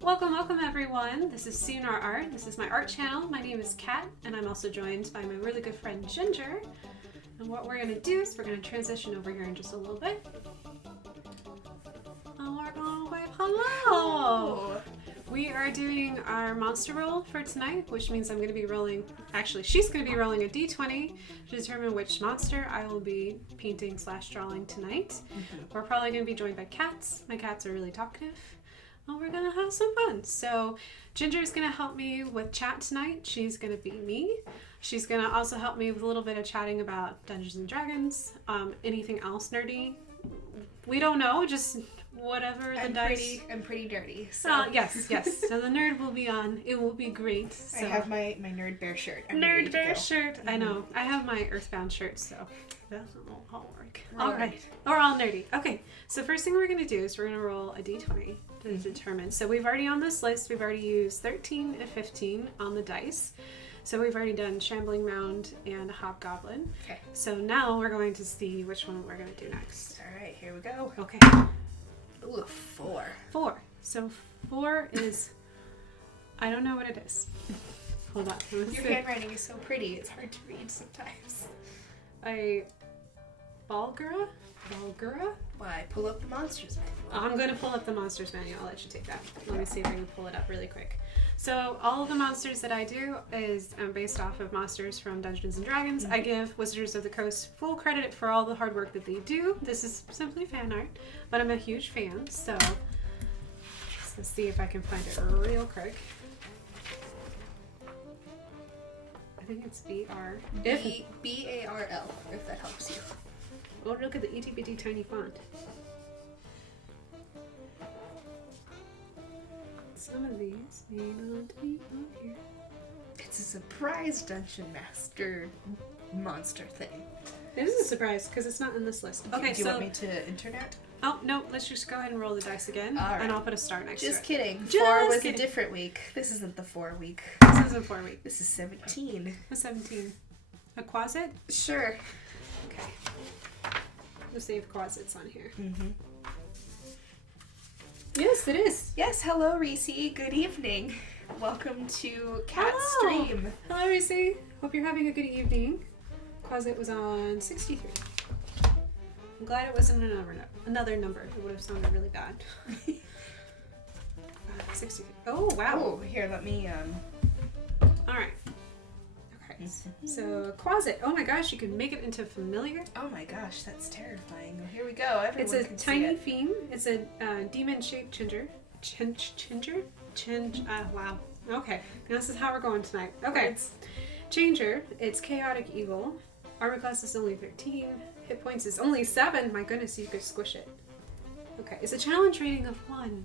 Welcome everyone. This is Sunar Art. This is my art channel. My name is Kat, and I'm also joined by my really good friend Ginger. And what we're going to do is we're going to transition over here in just a little bit. And we're going to wave hello! We are doing our monster roll for tonight, which means I'm going to be rolling, actually she's going to be rolling a d20 to determine which monster I will be painting / drawing tonight. We're probably going to be joined by cats. My cats are really talkative. And we're gonna have some fun. So Ginger's gonna help me with chat tonight. She's gonna be me. She's gonna also help me with a little bit of chatting about Dungeons and Dragons. Anything else nerdy? We don't know, just whatever the dice. I'm pretty dirty. So yes. So the nerd will be on. It will be great. So. I have my nerd bear shirt. Nerd bear shirt. Mm-hmm. I know. I have my Earthbound shirt, so that won't all work. All right. We're all nerdy. Okay. So first thing we're gonna do is we're gonna roll a d20 to determine. So we've already on this list, we've already used 13 and 15 on the dice. So we've already done Shambling Mound and Hobgoblin. Okay. So now we're going to see which one we're going to do next. All right, here we go. Okay. Ooh, 4. 4. So 4 is, I don't know what it is. Hold on. Your handwriting is so pretty, it's hard to read sometimes. Balgura? Why? Pull up the monsters manual. I'm going to pull up the monsters manual. I'll let you take that. Let me see if I can pull it up really quick. So all of the monsters that I do is based off of monsters from Dungeons and Dragons. I give Wizards of the Coast full credit for all the hard work that they do. This is simply fan art, but I'm a huge fan. So let's see if I can find it real quick. I think it's B-R. B-A-R-L, if that helps you. Oh, look at the itty bitty tiny font. Some of these may not be on here. It's a surprise Dungeon Master monster thing. It is a surprise because it's not in this list. Okay, do you want me to internet? Oh, no, let's just go ahead and roll the dice again. All right. And I'll put a star next to it. Just kidding. Just 4 was kidding. a different week. This isn't the 4 week. This isn't 4 week. This is 17. A 17. A quasit? Sure. Okay. the save closets on here. Mm-hmm. Yes, it is. Yes, hello, Reese. Good evening. Welcome to Cat Stream. Hello, Reese. Hope you're having a good evening. Closet was on 63. I'm glad it wasn't another number. It would have sounded really bad. 63. Oh, wow. Oh, here, let me, All right. Okay. So, closet. Oh my gosh, you can make it into familiar. Oh my gosh, that's terrifying. Well, here we go. Everyone It's a can see tiny it. fiend. It's a demon-shaped ginger. Wow. Okay. This is how we're going tonight. Okay. Changer. It's chaotic evil. Armor class is only 13. Hit points is only 7. My goodness, you could squish it. Okay. It's a challenge rating of 1.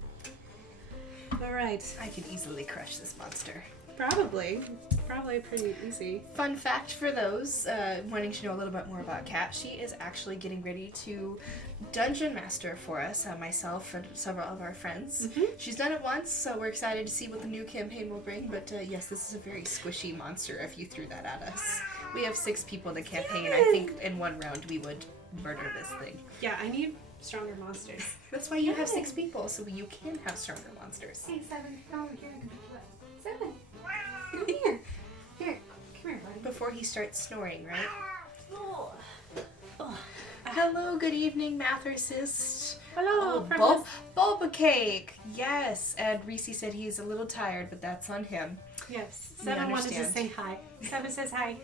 Alright. I could easily crush this monster. Probably pretty easy. Fun fact for those wanting to know a little bit more about Kat, she is actually getting ready to Dungeon Master for us, myself and several of our friends. Mm-hmm. She's done it once, so we're excited to see what the new campaign will bring, but yes, this is a very squishy monster if you threw that at us. We have 6 people in the campaign, and I think in one round we would murder this thing. Yeah, I need stronger monsters. That's why you have 6 people, so you can have stronger monsters. Hey, 7, come over here. 7. Come here. Here. Come here, buddy. Before he starts snoring, right? Oh. Hello, good evening, Mathercist. Hello, Oh, Bulba Cake! Yes, and Reese said he's a little tired, but that's on him. Yes. We 7 wanted to understand. say hi. 7 says hi.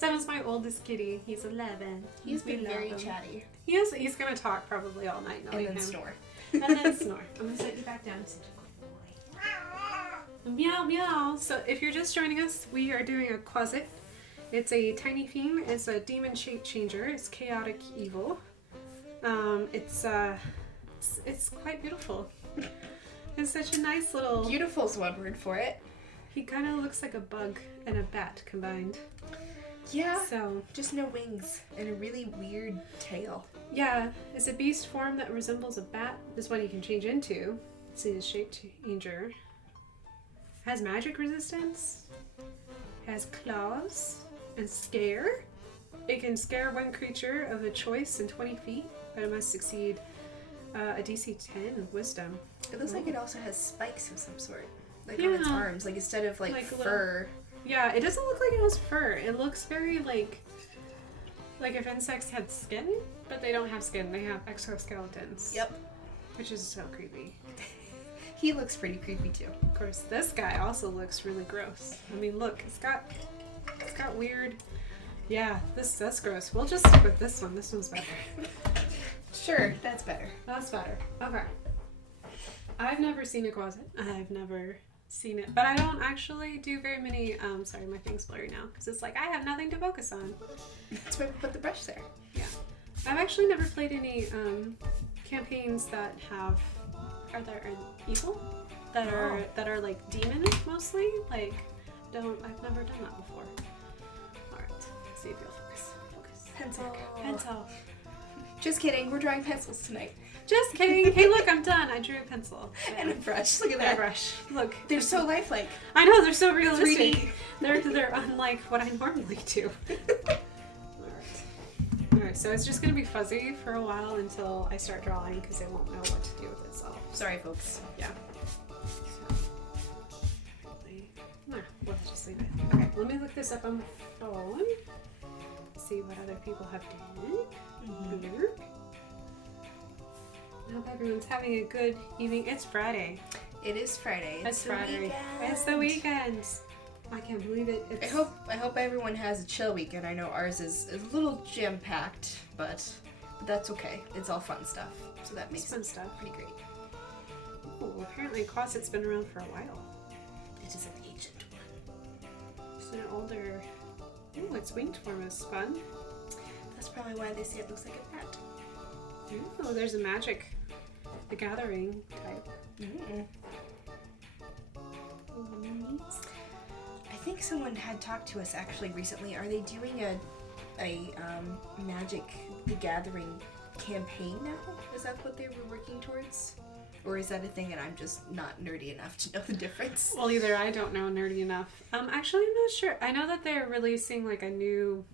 7's my oldest kitty. He's 11. He's We been love very him. chatty. He's gonna talk probably all night. And knowing then him. snore. And then snore. I'm gonna set you back down. Such a good boy. Meow meow. So if you're just joining us, we are doing a closet. It's a tiny fiend. It's a demon shape changer. It's chaotic evil. It's quite beautiful. It's such a nice little. Beautiful's one word for it. He kind of looks like a bug and a bat combined. Yeah. So Just no wings and a really weird tail. yeah, it's a beast form that resembles a bat. This one you can change into. See the shape changer. Has magic resistance. Has claws and scare. It can scare one creature of a choice in 20 feet, but it must succeed a DC 10 wisdom. It looks like it also has spikes of some sort. Like Yeah. on its arms. Like instead of like fur. Yeah, it doesn't look like it has fur. It looks very like if insects had skin, but they don't have skin. They have exoskeletons. Yep. Which is so creepy. He looks pretty creepy too. Of course, this guy also looks really gross. I mean, look, it's got weird. Yeah, that's gross. We'll just stick with this one. This one's better. Sure, that's better. That's better. Okay. I've never seen a closet. I've never seen it, but I don't actually do very many. Sorry, my thing's blurry now because it's like I have nothing to focus on. That's why we put the brush there. Yeah, I've actually never played any campaigns that are evil, that are like demon mostly. Like, I've never done that before. All right, see if you'll focus. Pencil. Just kidding, we're drawing pencils tonight. Just kidding. Hey, look, I'm done. I drew a pencil. And a brush. Look at And a that. brush. Look, They're so lifelike. I know they're so realistic. 3D. They're unlike what I normally do. Alright, so it's just gonna be fuzzy for a while until I start drawing because it won't know what to do with itself. Sorry, folks. Yeah. We'll just leave it. Okay, let me look this up on my phone. See what other people have done. I hope everyone's having a good evening. It's Friday. It is Friday. It's Friday. It's the weekend. I can't believe it. I hope everyone has a chill weekend. I know ours is a little jam-packed, but that's okay. It's all fun stuff. So that makes fun stuff. Pretty great. Ooh, apparently closet's been around for a while. It is an ancient one. It's an older. Ooh, its winged form is fun. That's probably why they say it looks like a bat. Ooh, there's a Magic the Gathering type. I think someone had talked to us actually recently. Are they doing a Magic the Gathering campaign now? Is that what they were working towards? Or is that a thing and I'm just not nerdy enough to know the difference? Well, either I don't know nerdy enough. Actually, I'm not sure. I know that they're releasing like a new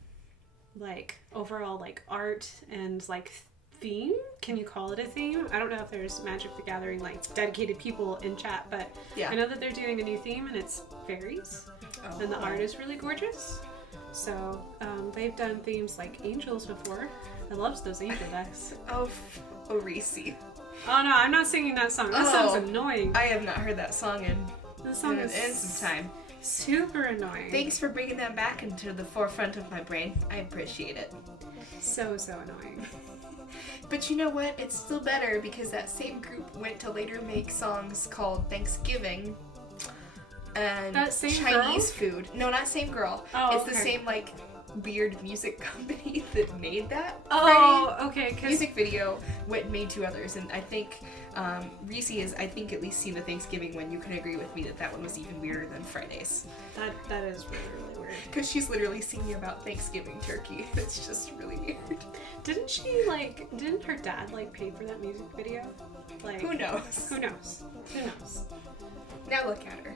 like overall like art and like theme. Can you call it a theme? I don't know if there's Magic the Gathering like dedicated people in chat, but Yeah. I know that they're doing a new theme and it's fairies, and the art is really gorgeous. So they've done themes like angels before. I loved those angel decks. Oh, Reese. Oh no, I'm not singing that song. That song's annoying. I have not heard that song in some time. Super annoying. Thanks for bringing that back into the forefront of my brain. I appreciate it. So annoying. But you know what? It's still better because that same group went to later make songs called Thanksgiving and that same Chinese girl? food. No, not same girl. Oh, it's the same like weird music company that made that. Oh, okay. Music video made two others, and I think Reese has at least seen the Thanksgiving one. You can agree with me that one was even weirder than Friday's. That is really weird. Because she's literally singing about Thanksgiving turkey. It's just really weird. Didn't her dad pay for that music video? Like, who knows? Who knows? Now look at her.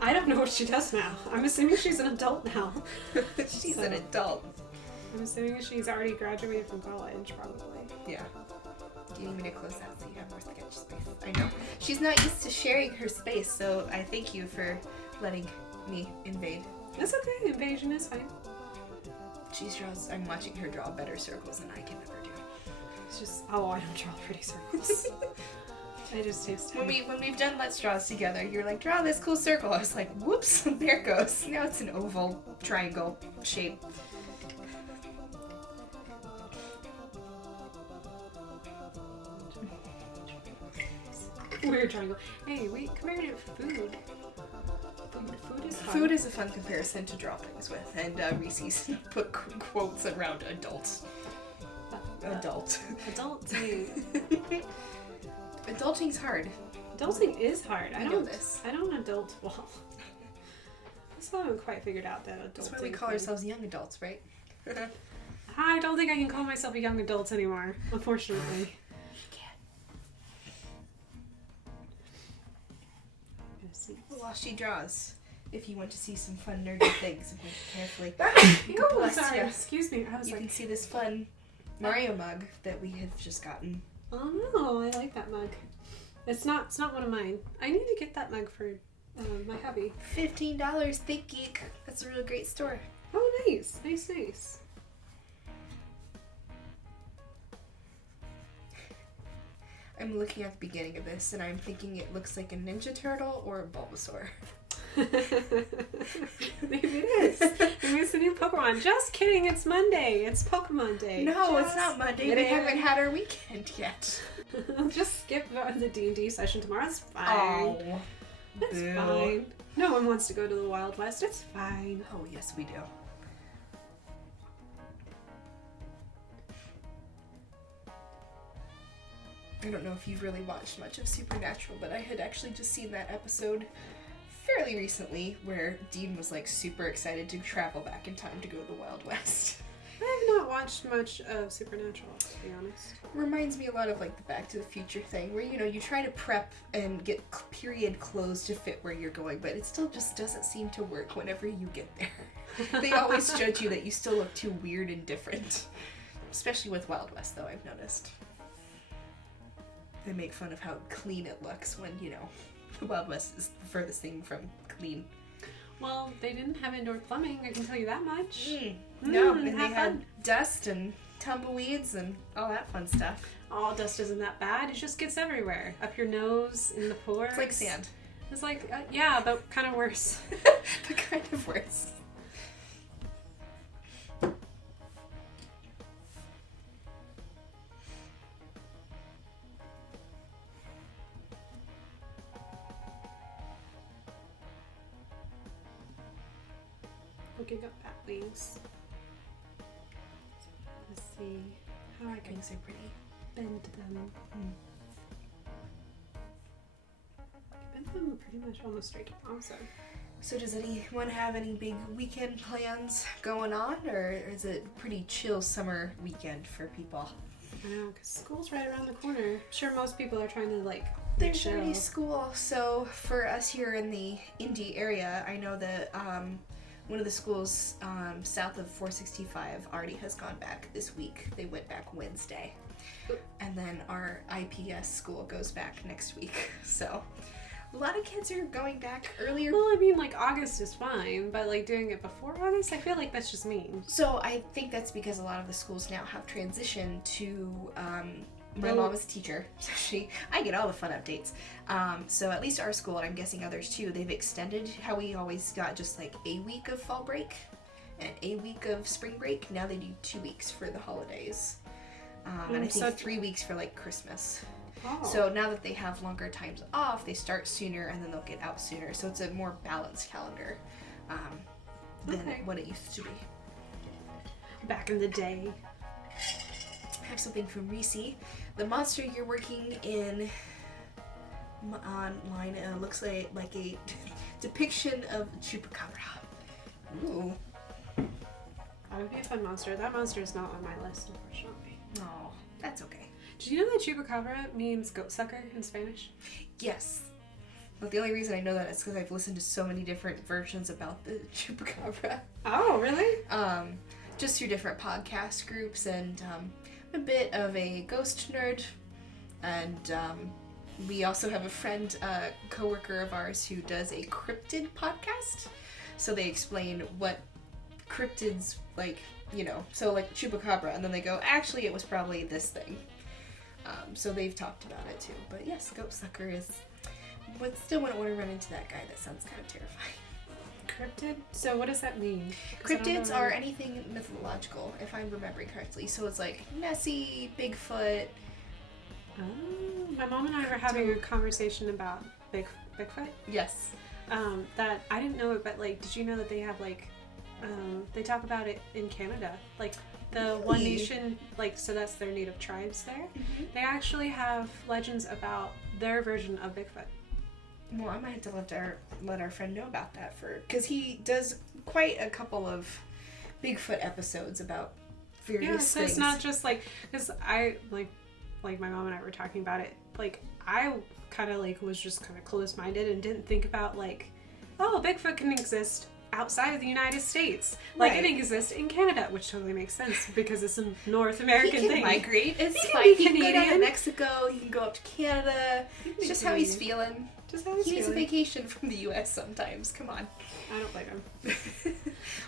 I don't know what she does now. I'm assuming she's an adult now. She's an adult. I'm assuming she's already graduated from college, probably. Yeah. Do you need me to close that so you have more sketch space? I know. She's not used to sharing her space, so I thank you for letting me invade. That's okay. Invasion is fine. I'm watching her draw better circles than I can ever do. It's just, I don't draw pretty circles. I just takes time. When we've done Let's Draws together, you're like, draw this cool circle. I was like, whoops, there it goes. Now it's an oval triangle shape. Weird triangle. Hey, we compared it to food. Food is fun. Food is a fun comparison to draw things with, and Reese's put quotes around adults. Adult. Adulting. Adulting's hard. Adulting is hard. I know this. I don't adult well. I still haven't quite figured out that adulting. That's why we call ourselves young adults, right? I don't think I can call myself a young adult anymore, unfortunately. You can. While she draws, if you want to see some fun nerdy things, carefully. Oh, sorry. Excuse me. You can see this fun Mario mug that we have just gotten. Oh no, I like that mug. It's not one of mine. I need to get that mug for my hubby. $15, Think Geek. That's a real great store. Oh, nice. Nice. I'm looking at the beginning of this and I'm thinking it looks like a Ninja Turtle or a Bulbasaur. Maybe it is. Maybe it's a new Pokemon. Just kidding, it's Monday. It's Pokemon Day. No, it's not Monday. We haven't had our weekend yet. Just skip the D&D session tomorrow. It's fine. Oh, it's fine. No one wants to go to the Wild West. It's fine. Oh, yes, we do. I don't know if you've really watched much of Supernatural, but I had actually just seen that episode fairly recently where Dean was super excited to travel back in time to go to the Wild West. I have not watched much of Supernatural, to be honest. Reminds me a lot of the Back to the Future thing where you try to prep and get period clothes to fit where you're going, but it still just doesn't seem to work whenever you get there. They always judge you that you still look too weird and different. Especially with Wild West, though, I've noticed. They make fun of how clean it looks when, the Wild West is the furthest thing from clean. Well, they didn't have indoor plumbing, I can tell you that much. No, and they had dust and tumbleweeds and all that fun stuff. Oh, dust isn't that bad. It just gets everywhere. Up your nose, in the pores. It's like sand. It's like, yeah, but kind of worse. But kind of worse. Looking up bat wings. Let's see how I can Wings are pretty. bend them. Bend them pretty much almost straight down. So does anyone have any big weekend plans going on, or is it a pretty chill summer weekend for people? I know, because school's right around the corner. I'm sure most people are trying to There's chill. already school, so for us here in the Indy area, I know that one of the schools south of 465 already has gone back this week. They went back Wednesday. And then our IPS school goes back next week. So a lot of kids are going back earlier. Well, I mean, like, August is fine, but, like, doing it before August, I feel like that's just mean. So I think that's because a lot of the schools now have transitioned to, my mom is a teacher, so I get all the fun updates. So at least our school, and I'm guessing others too, they've extended how we always got just like a week of fall break and a week of spring break. Now they do 2 weeks for the holidays. And I think 3 weeks for like Christmas. Oh. So now that they have longer times off, they start sooner and then they'll get out sooner. So it's a more balanced calendar than what it used to be. Back in the day. I have something from Reese. The monster you're working in online looks like a depiction of Chupacabra. Ooh. That would be a fun monster. That monster is not on my list, unfortunately. Oh, that's okay. Did you know that Chupacabra means goat sucker in Spanish? Yes. But the only reason I know that is because I've listened to so many different versions about the Chupacabra. Oh, really? Just through different podcast groups, and I'm a bit of a ghost nerd, and we also have a friend, coworker of ours, who does a cryptid podcast. So they explain what cryptids, like, you know, so like Chupacabra, and then they go, actually it was probably this thing. So they've talked about it too. But yes, goat sucker is, but still wouldn't want to run into that guy. That sounds kind of terrifying. Cryptid? So what does that mean? Cryptids are anything mythological, if I'm remembering correctly. So it's like Nessie, Bigfoot. Oh, my mom and I were having a conversation about Bigfoot. Yes. That I didn't know it, but like, did you know that they have like, they talk about it in Canada, like the One Nation, like, so that's their native tribes there. Mm-hmm. They actually have legends about their version of Bigfoot. Well, I might have to let our friend know about that because he does quite a couple of Bigfoot episodes about various things. So it's not just like, because I like my mom and I were talking about it. Like, I kind of like was just kind of closed-minded and didn't think about like, oh, Bigfoot can exist outside of the United States. Like, it exists in Canada, which totally makes sense because it's a North American thing. He can migrate. It's he fine. He can go down to Mexico. He can go up to Canada. It's just how he's feeling. He needs a vacation from the U.S. sometimes. Come on. I don't blame him.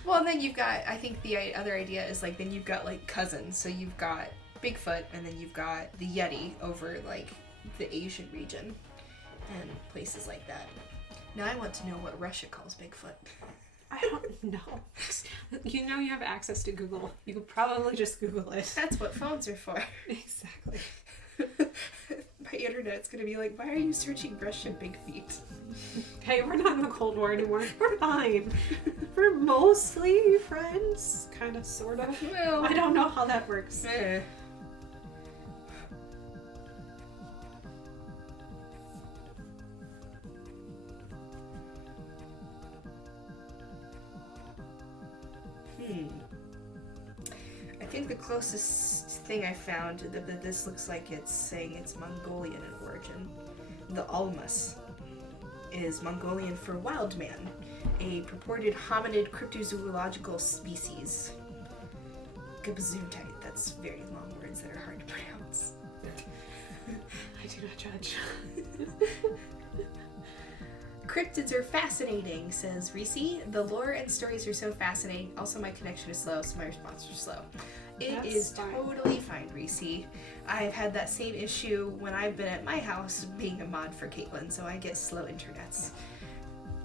Well, and then you've got, I think the other idea is like, then you've got like cousins. So you've got Bigfoot, and then you've got the Yeti over like the Asian region and places like that. Now I want to know what Russia calls Bigfoot. I don't know. You know you have access to Google. You could probably just Google it. That's what phones are for. Exactly. My internet's gonna be like, why are you searching Russian big feet? Hey, we're not in the Cold War anymore. We're fine. We're mostly friends. Kind of, sort of. Well, I don't know how that works. I think the closest thing I found that this looks like it's saying it's Mongolian in origin. The Almas is Mongolian for wild man, a purported hominid cryptozoological species. Gesundheit. That's very long words that are hard to pronounce. I do not judge. Cryptids are fascinating, says Reese. The lore and stories are so fascinating. Also, my connection is slow, so my response is slow. It is totally fine, Reese. I've had that same issue when I've been at my house being a mod for Caitlin, so I get slow internets.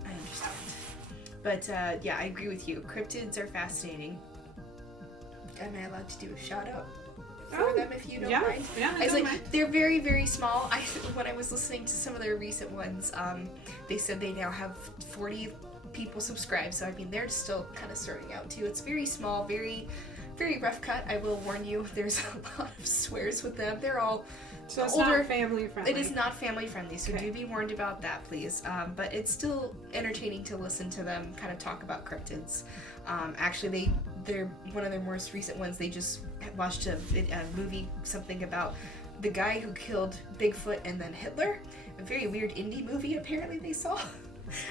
I understand. But yeah, I agree with you. Cryptids are fascinating. Am I allowed to do a shout out for them if you don't mind? Yeah, I was like, they're very, very small. When I was listening to some of their recent ones, they said they now have 40 people subscribed, so I mean they're still kind of starting out too. It's very small, very, very rough cut. I will warn you, there's a lot of swears with them. They're all so it's older. Not family friendly. It is not family friendly, so do be warned about that, please. But it's still entertaining to listen to them kind of talk about cryptids. Actually, they're one of their most recent ones. They just watched a movie, something about the guy who killed Bigfoot and then Hitler. A very weird indie movie, apparently, they saw.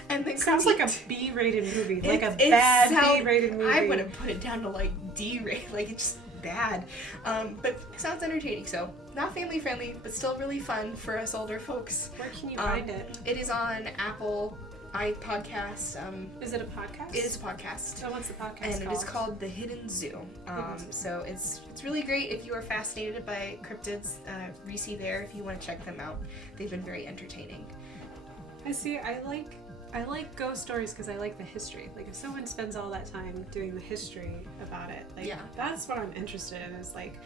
And then Sounds like a B-rated movie, like a bad B-rated movie. I would have put it down to like D-rated, like it's just bad. But it sounds entertaining, so not family friendly, but still really fun for us older folks. Where can you find it? It is on Apple iPodcast. Is it a podcast? It is a podcast. So what's the podcast And called? it is called The Hidden Zoo. So it's really great if you are fascinated by cryptids. Reese there if you want to check them out. They've been very entertaining. I see. I like ghost stories because I like the history. Like if someone spends all that time doing the history about it, like that's what I'm interested in. Is like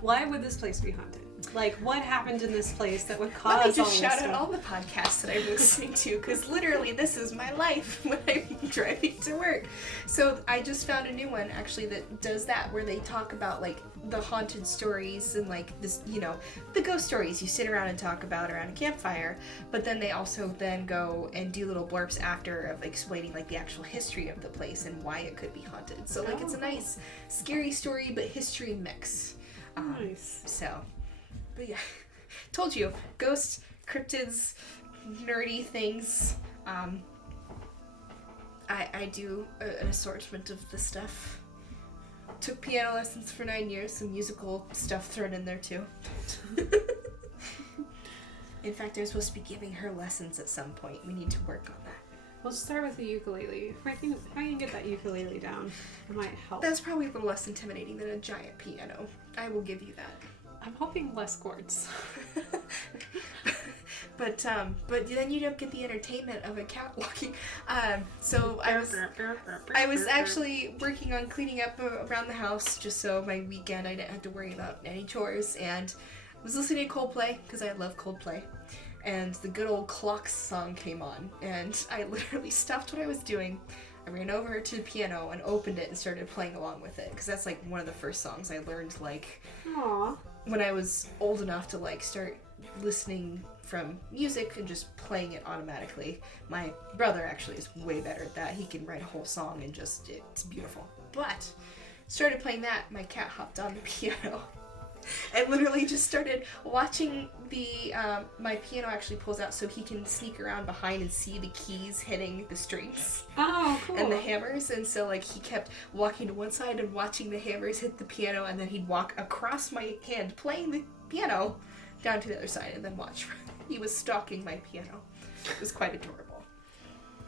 why would this place be haunted? Like what happened in this place that would cause Let me just all this shout stuff? out all the podcasts that I'm listening to because literally this is my life when I'm driving to work. So I just found a new one actually that does that where they talk about like the haunted stories and like this, you know, the ghost stories you sit around and talk about around a campfire, but then they also then go and do little blurbs after of explaining like the actual history of the place and why it could be haunted. So like it's a nice scary story but history mix. Nice. So, but yeah, told you, ghosts, cryptids, nerdy things. I do an assortment of the stuff. Took piano lessons for 9 years, some musical stuff thrown in there too. In fact, I'm supposed to be giving her lessons at some point. We need to work on that. We'll start with the ukulele. If I can get that ukulele down, it might help. That's probably a little less intimidating than a giant piano. I will give you that. I'm hoping less chords. But then you don't get the entertainment of a cat walking. So I was actually working on cleaning up around the house just so my weekend I didn't have to worry about any chores, and I was listening to Coldplay because I love Coldplay, and the good old Clocks song came on, and I literally stopped what I was doing. I ran over to the piano and opened it and started playing along with it because that's like one of the first songs I learned like Aww. when I was old enough to like start listening from music and just playing it automatically. My brother actually is way better at that. He can write a whole song and just, it's beautiful. But started playing that, my cat hopped on the piano and literally just started watching the, my piano actually pulls out so he can sneak around behind and see the keys hitting the strings. Oh, cool. And the hammers, and so like he kept walking to one side and watching the hammers hit the piano, and then he'd walk across my hand playing the piano down to the other side and then watch. He was stalking my piano. It was quite adorable.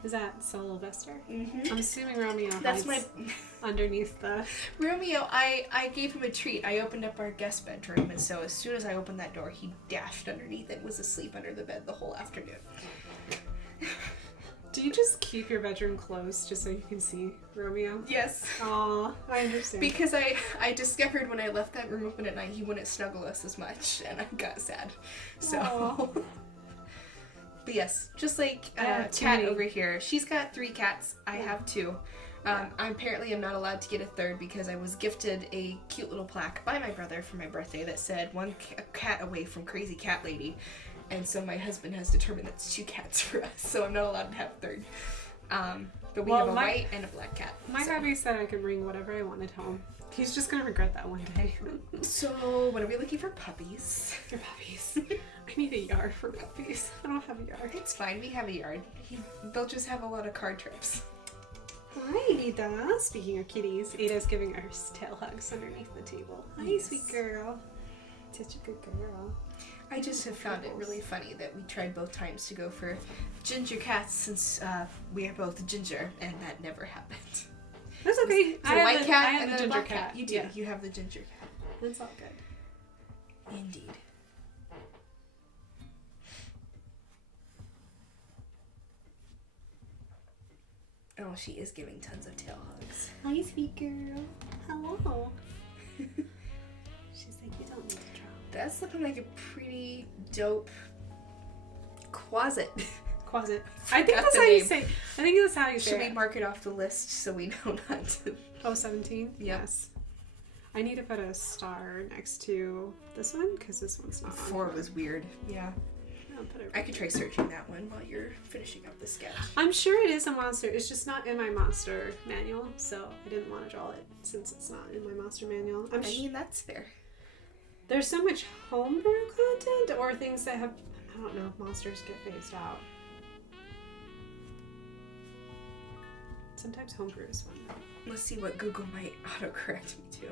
Is that Sylvester? Mm-hmm. I'm assuming Romeo That's hides underneath the... Romeo, I gave him a treat. I opened up our guest bedroom, and so as soon as I opened that door, he dashed underneath it, was asleep under the bed the whole afternoon. Do you just keep your bedroom closed just so you can see Romeo? Yes. Aw, I understand. Because I discovered when I left that room open at night, he wouldn't snuggle us as much, and I got sad. So... But yes, just like Cat over here. She's got 3 cats. I have 2. I apparently am not allowed to get a third because I was gifted a cute little plaque by my brother for my birthday that said one cat away from crazy cat lady. And so my husband has determined that's 2 cats for us, so I'm not allowed to have a third. But we have a white and a black cat. My hubby said I could bring whatever I wanted home. He's just gonna regret that one day. So, what are we looking for? Puppies. For puppies. I need a yard for puppies. I don't have a yard. It's fine, we have a yard. They'll just have a lot of car trips. Hi, Ada. Speaking of kitties, Ada's giving her tail hugs underneath the table. Hi, Yes. sweet girl. Such a good girl. I just have found it really funny that we tried both times to go for ginger cats since we are both ginger, and that never happened. That's okay. It's a white cat I have and the then a ginger black cat. You do. Yeah. You have the ginger cat. That's all good. Indeed. Oh, she is giving tons of tail hugs. Hi, sweet girl. Hello. She's like, you don't need to draw. That's looking like a pretty dope closet. Closet. I think Forgot that's the how you name. say. I think that's how you say Should we it. mark it off the list so we know not to? Oh, 17? Yes. I need to put a star next to this one because this one's not on. 4 was weird. Yeah. I'll put it I could try searching that one while you're finishing up the sketch. I'm sure it is a monster. It's just not in my monster manual, so I didn't want to draw it since it's not in my monster manual. That's fair. There's so much homebrew content or things that have I don't know if monsters get phased out. Sometimes homebrew is fun though. Let's see what Google might autocorrect me to.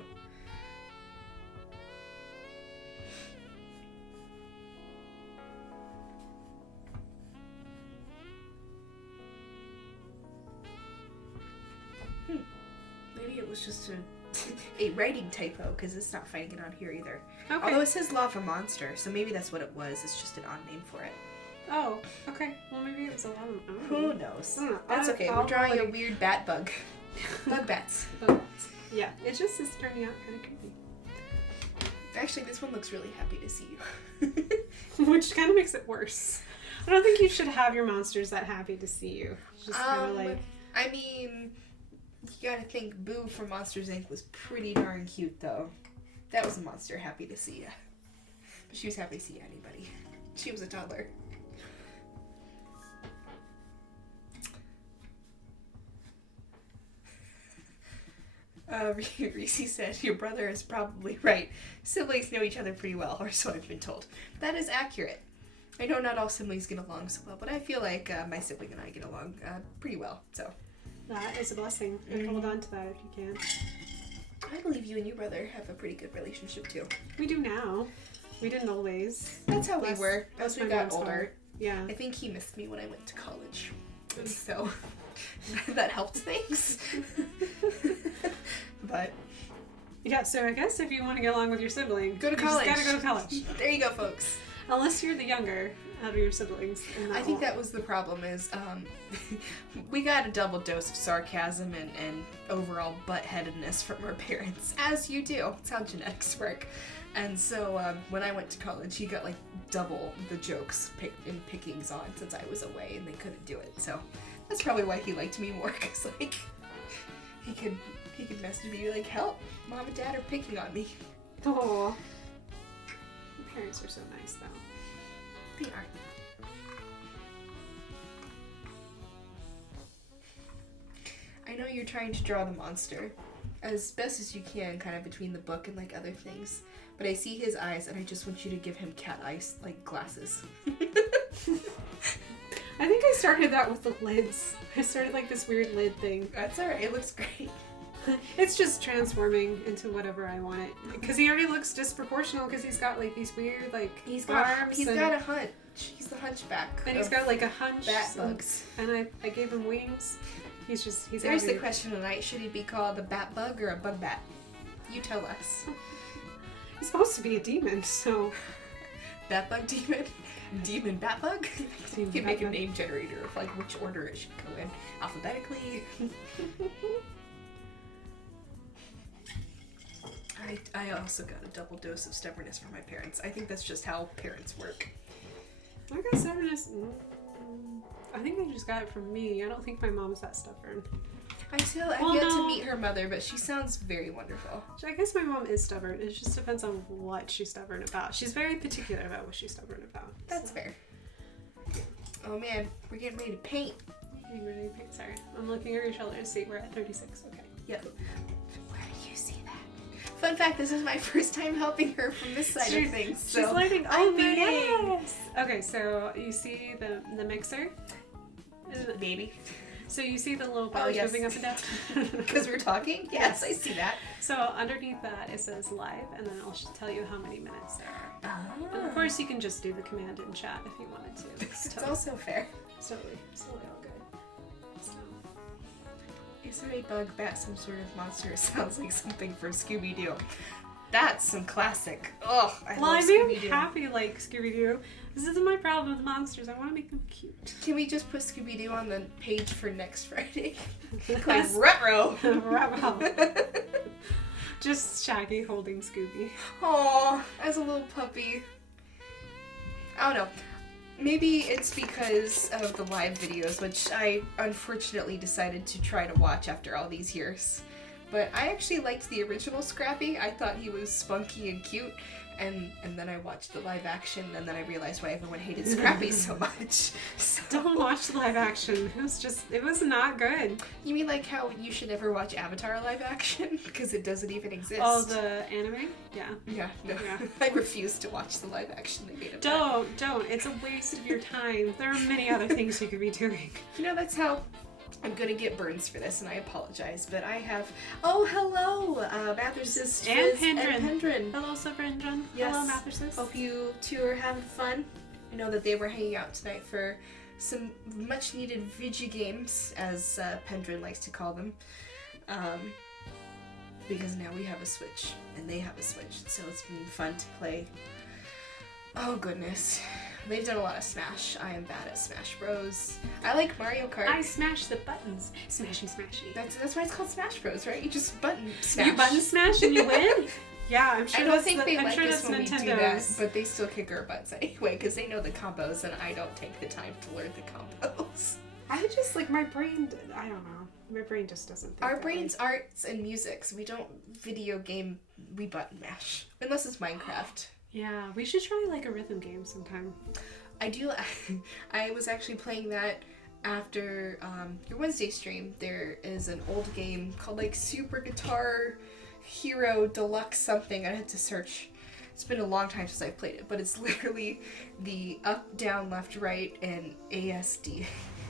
Maybe it was just a writing typo, because it's not finding it on here either. Okay. Although it says Lava Monster, so maybe that's what it was. It's just an odd name for it. Oh, okay. Well, maybe it was a lot of... Who knows? I don't know. That's okay. We're drawing a weird bat bug. Bug bats. But, yeah, it just is turning out kind of creepy. Actually, this one looks really happy to see you. Which kind of makes it worse. I don't think you should have your monsters that happy to see you. It's just kind of like... I mean, you gotta think Boo from Monsters, Inc. was pretty darn cute, though. That was a monster happy to see ya. But she was happy to see anybody. She was a toddler. Reese said, your brother is probably right. Siblings know each other pretty well, or so I've been told. That is accurate. I know not all siblings get along so well, but I feel like my sibling and I get along pretty well, so. That is a blessing. And hold on to that if you can. I believe you and your brother have a pretty good relationship, too. We do now. We didn't always. That's how we were as we my got mom's older. heart. Yeah. I think he missed me when I went to college. So that helped things. But Yeah, so I guess if you want to get along with your sibling, go to you college. just gotta go to college. There you go, folks. Unless you're the younger out of your siblings. And I think that was the problem is we got a double dose of sarcasm and overall butt-headedness from our parents, as you do. It's how genetics work. And so when I went to college, he got like double the jokes pickings on since I was away and they couldn't do it. So that's probably why he liked me more, because like he could message me like, help, mom and dad are picking on me. Oh, parents are so nice though. They are. I know you're trying to draw the monster as best as you can, kind of between the book and like other things. But I see his eyes, and I just want you to give him cat eyes, like glasses. I think I started that with the lids. I started like this weird lid thing. That's alright, it looks great. It's just transforming into whatever I want it. Because he already looks disproportional because he's got like these weird like arms. He's got a hunch. He's the hunchback. And he's got like a hunch. Bat bugs. And I gave him wings. He's There's happy. the question tonight. Should he be called a bat bug or a bug bat? You tell us. He's supposed to be a demon, so... Bat bug demon? Demon bat bug? You can make a Bat-bug. name generator of like which order it should go in. Alphabetically. I also got a double dose of stubbornness from my parents. I think that's just how parents work. I got stubbornness. I think I just got it from me. I don't think my mom's that stubborn. I've yet to meet her mother, but she sounds very wonderful. I guess my mom is stubborn. It just depends on what she's stubborn about. She's very particular about what she's stubborn about. That's fair. Oh man, we're getting ready to paint. Getting ready to paint. Sorry. I'm looking over your shoulder to see we're at 36. Okay. Yep. Where do you see that? Fun fact, this is my first time helping her from this side of things. So she's learning. I'm Oh, learning. yes! Okay, so you see the mixer? Baby. So you see the little bars yes. moving up and down? Because we're talking? Yes, I see that. So underneath that it says live, and then I'll tell you how many minutes there are. And of course you can just do the command in chat if you wanted to. It's also fair. It's totally all good. So, Is there a bug bat, some sort of monster? It sounds like something from Scooby-Doo. That's some classic. Ugh, I love I made Scooby-Doo. him happy like Scooby-Doo. This isn't my problem with monsters. I want to make them cute. Can we just put Scooby-Doo on the page for next Friday? Like Yes. retro. Just Shaggy holding Scooby. Aw, as a little puppy. I don't know. Maybe it's because of the live videos, which I unfortunately decided to try to watch after all these years. But I actually liked the original Scrappy. I thought he was spunky and cute. And then I watched the live action, and then I realized why everyone hated Scrappy so much. So. Don't watch the live action. It was not good. You mean like how you should never watch Avatar live action? Because it doesn't even exist. Oh, the anime? Yeah. Yeah, no. Yeah. I refuse to watch the live action they made of Don't. It's a waste of your time. There are many other things you could be doing. You know, that's how I'm gonna get burns for this, and I apologize, but I have... Oh, hello! Mathers And Pendrin. Pendrin. Hello, Sovereign. Yes. Hello, Mathers. Hope you two are having fun. I know that they were hanging out tonight for some much-needed video games, as Pendrin likes to call them. Because now we have a Switch, and they have a Switch, so it's been fun to play. Oh, goodness. They've done a lot of Smash. I am bad at Smash Bros. I like Mario Kart. I smash the buttons. Smashy. That's why it's called Smash Bros, right? You just button smash. You button smash and you win? Yeah, I'm sure I don't think they I'm like sure us that's when we do that, Nintendo's. but they still kick our butts anyway, because they know the combos, and I don't take the time to learn the combos. I just, like, my brain, I don't know. My brain just doesn't think Our that brain's way. arts and music, so we don't video game, we button mash. Unless it's Minecraft. Yeah, we should try, like, a rhythm game sometime. I was actually playing that after your Wednesday stream. There is an old game called like Super Guitar Hero Deluxe something. I had to search. It's been a long time since I've played it, but it's literally the up, down, left, right, and ASD.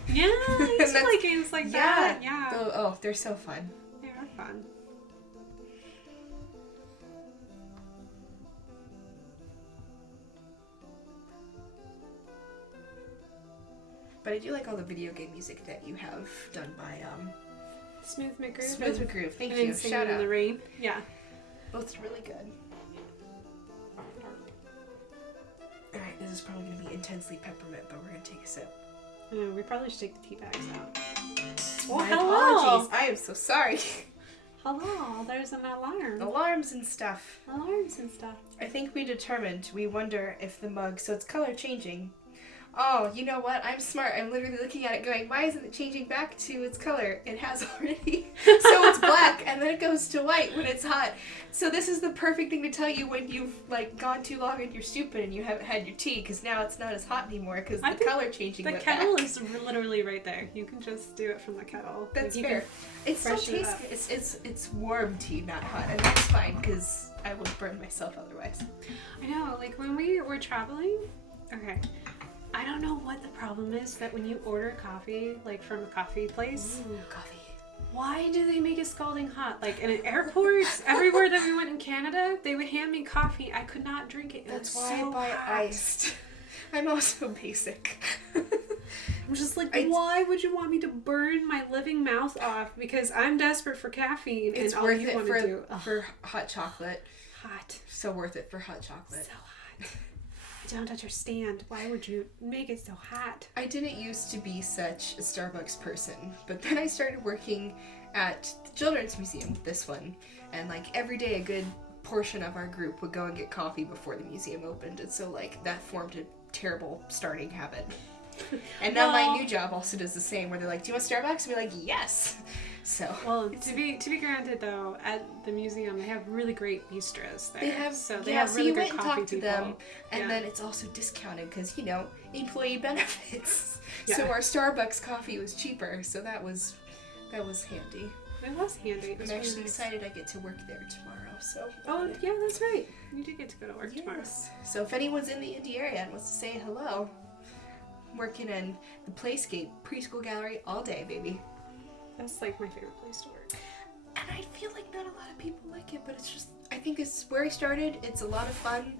Yeah, I used to play games like that. Yeah. Oh, they're so fun. They are fun. But I do like all the video game music that you have done by Smooth McGroove. Smooth McGroove. Thank and you. then Singing Shout in out. the Rain. Yeah. Both really good. Alright, this is probably going to be intensely peppermint, but we're going to take a sip. We probably should take the tea bags out. Oh, my hello. apologies. I am so sorry. Hello, there's an alarm. Alarms and stuff. Alarms and stuff. I think we wonder if the mug, so it's color changing. Oh, you know what? I'm smart. I'm literally looking at it going, why isn't it changing back to its color? It has already. So it's black, and then it goes to white when it's hot. So this is the perfect thing to tell you when you've, like, gone too long and you're stupid and you haven't had your tea, because now it's not as hot anymore, because the color changing The went kettle back. is literally right there. You can just do it from the kettle. That's Like, you fair. can It still freshen it tastes up. good. It's warm tea, not hot, and that's fine, because I will burn myself otherwise. I know, like when we were traveling, okay, I don't know what the problem is that when you order coffee, like from a coffee place, Ooh, coffee. why do they make it scalding hot? Like in an airport, everywhere that we went in Canada, they would hand me coffee. I could not drink it. That's was why so I buy hot. iced. I'm also basic. I'm just like, why would you want me to burn my living mouth off? Because I'm desperate for caffeine, It's and worth all you it want to do for hot chocolate. hot. So worth it for hot chocolate. So hot. I don't understand. Why would you make it so hot? I didn't used to be such a Starbucks person, but then I started working at the Children's Museum with this one, and like every day a good portion of our group would go and get coffee before the museum opened, and so like that formed a terrible starting habit. And now my new job also does the same, where they're like, do you want Starbucks? And we're like, yes. So Well, to be granted though, at the museum they have really great bistros there. they have really you good went and coffee talked to people. them, and Yeah. then it's also discounted because employee benefits. Yeah. So our Starbucks coffee was cheaper, so that was handy. It was handy. It was I'm really actually nice. excited I get to work there tomorrow. So Oh yeah, that's right. You did get to go to work tomorrow. yes. So if anyone's in the Indy area and wants to say hello, I'm working in the Playscape preschool gallery all day, baby. That's like my favorite place to work. And I feel like not a lot of people like it, but it's just, I think it's where I started. It's a lot of fun.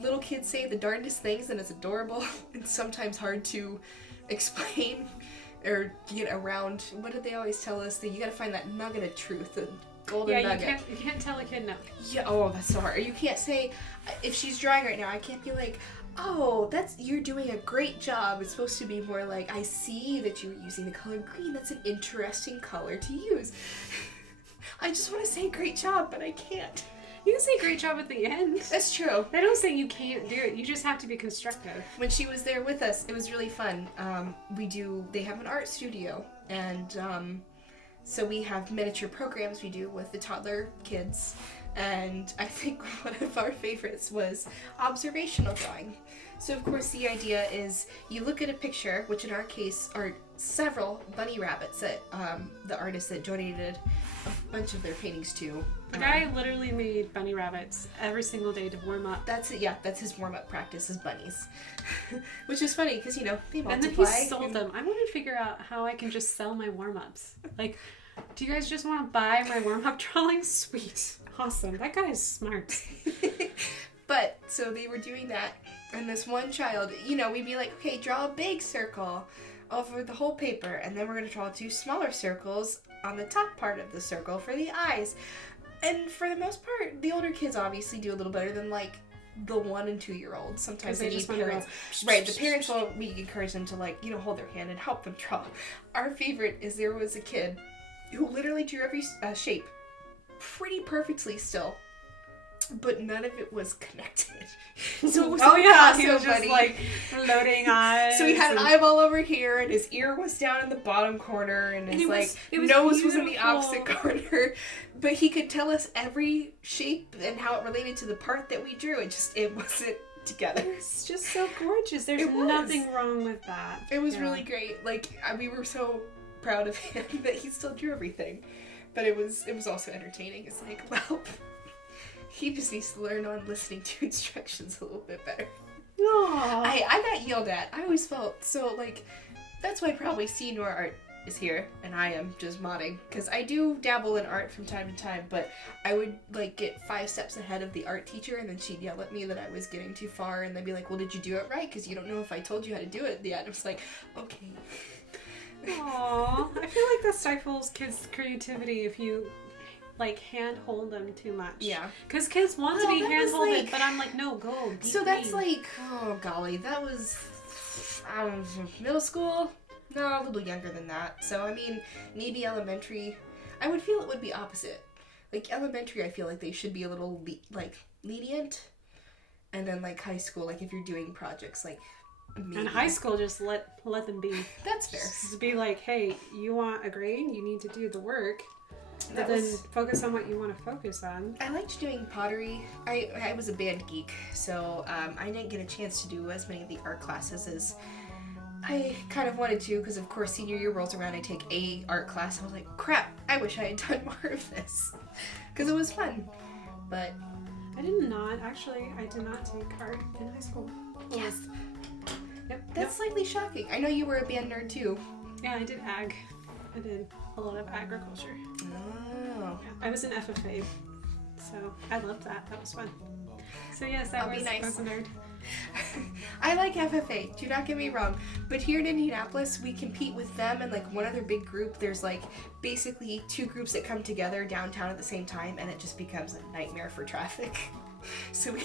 Little kids say the darndest things, and it's adorable. It's sometimes hard to explain or get around. What did they always tell us? That you gotta find that nugget of truth, the golden nugget. You can't tell a kid no. Yeah, oh, that's so hard. You can't say, if she's drawing right now, I can't be like, oh, you're doing a great job. It's supposed to be more like, I see that you're using the color green. That's an interesting color to use. I just want to say great job, but I can't. You can say great job at the end. That's true. They don't say you can't do it. You just have to be constructive. When she was there with us, it was really fun. They have an art studio, and so we have miniature programs we do with the toddler kids And I think one of our favorites was observational drawing. So of course the idea is you look at a picture, which in our case are several bunny rabbits that the artist that donated a bunch of their paintings to. The guy literally made bunny rabbits every single day to warm up. That's it. Yeah, that's his warm-up practice, is bunnies. Which is funny because, you know, they multiply. And then he sold them. I want to figure out how I can just sell my warm-ups. Like, do you guys just want to buy my warm-up drawings? Sweet. Awesome. That guy is smart. But, so they were doing that, and this one child, you know, we'd be like, okay, draw a big circle over the whole paper, and then we're going to draw 2 smaller circles on the top part of the circle for the eyes. And for the most part, the older kids obviously do a little better than, like, the 1 and 2-year-olds. Sometimes they need parents. Right, the parents will, we encourage them to, like, you know, hold their hand and help them draw. Our favorite is there was a kid who literally drew every shape pretty perfectly still, but none of it was connected. So it was he was so just funny. like floating eyes. So he had an eyeball over here, and his ear was down in the bottom corner, and his nose was in the opposite corner. But he could tell us every shape and how it related to the part that we drew. It wasn't together. It's just so gorgeous. There's nothing wrong with that. It was really great. Like, we were so proud of him that he still drew everything. But it was also entertaining. It's like, well, he just needs to learn on listening to instructions a little bit better. Aww. I got yelled at. I always felt so, like, that's why probably Senior Art is here, and I am just modding. Because I do dabble in art from time to time, but I would, like, get 5 steps ahead of the art teacher, and then she'd yell at me that I was getting too far, and then be like, well, did you do it right? Because you don't know if I told you how to do it yet. And I was like, okay. Aww. I feel like that stifles kids' creativity if you, like, hand-hold them too much. Yeah. Because kids want to be hand-holded, but I'm like, no, go. So that's like, oh golly, that was, I don't know, middle school? No, a little younger than that. So, I mean, maybe elementary. I would feel it would be opposite. Like, elementary, I feel like they should be a little, lenient. And then, like, high school, like, if you're doing projects, like, maybe. And high school, just let them be. That's fair. Just be like, hey, you want a grade? You need to do the work. But then focus on what you want to focus on. I liked doing pottery. I was a band geek, so I didn't get a chance to do as many of the art classes as I kind of wanted to, because of course senior year rolls around, I take a art class. I was like, crap, I wish I had done more of this, because it was fun. But I did not take art in high school. Yes. Yep. That's slightly shocking. I know you were a band nerd too. Yeah, I did ag. I did a lot of agriculture. Oh. Yeah, I was in FFA, so I loved that. That was fun. So yes, I was a nerd. I like FFA, do not get me wrong, but here in Indianapolis we compete with them and like one other big group. There's like basically 2 groups that come together downtown at the same time, and it just becomes a nightmare for traffic. So we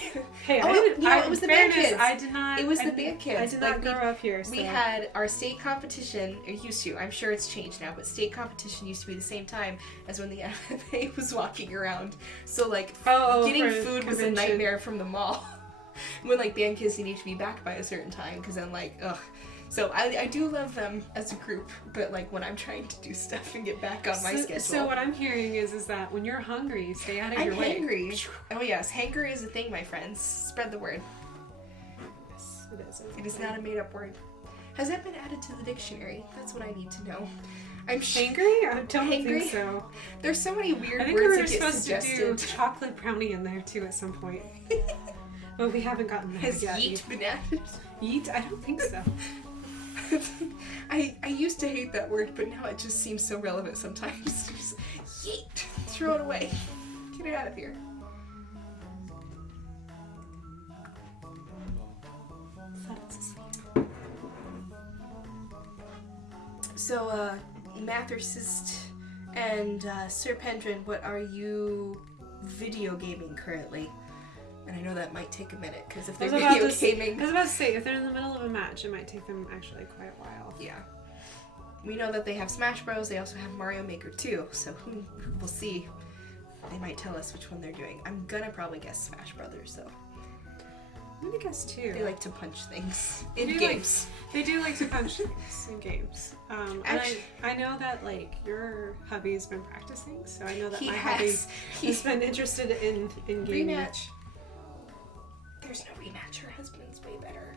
it was the band kids. I did not. It was the band kids. I did not grow up here. So. We had our state competition. It used to. I'm sure it's changed now, but state competition used to be the same time as when the FFA was walking around. So like getting food was a nightmare from the mall. When like band kids need to be back by a certain time, because then like ugh. So I do love them as a group, but like when I'm trying to do stuff and get back on my schedule. So what I'm hearing is that when you're hungry, stay out of your way. I'm hangry. Oh yes, hanker is a thing, my friends. Spread the word. Yes, it is. It is not a made-up word. Has that been added to the dictionary? That's what I need to know. I'm hangry? I don't think so. There's so many weird words that get suggested. I think we were supposed to do chocolate brownie in there too at some point. But we haven't gotten there yet. Has yeet been added? Yeet? I don't think so. I used to hate that word, but now it just seems so relevant sometimes. Just yeet, throw it away, get it out of here. So, Mathercist and Sir Pendrin, what are you video gaming currently? And I know that might take a minute, because if they're video gaming... I was about to say, if they're in the middle of a match, it might take them actually quite a while. Yeah. We know that they have Smash Bros. They also have Mario Maker 2, so we'll see. They might tell us which one they're doing. I'm gonna probably guess Smash Brothers, though. I'm gonna guess 2. They like to punch things in They do games. They do like to punch things in games. And I know that like your hubby's been practicing, so I know that my hubby has been interested in gaming. Rematch. There's no rematch. Her husband's way better.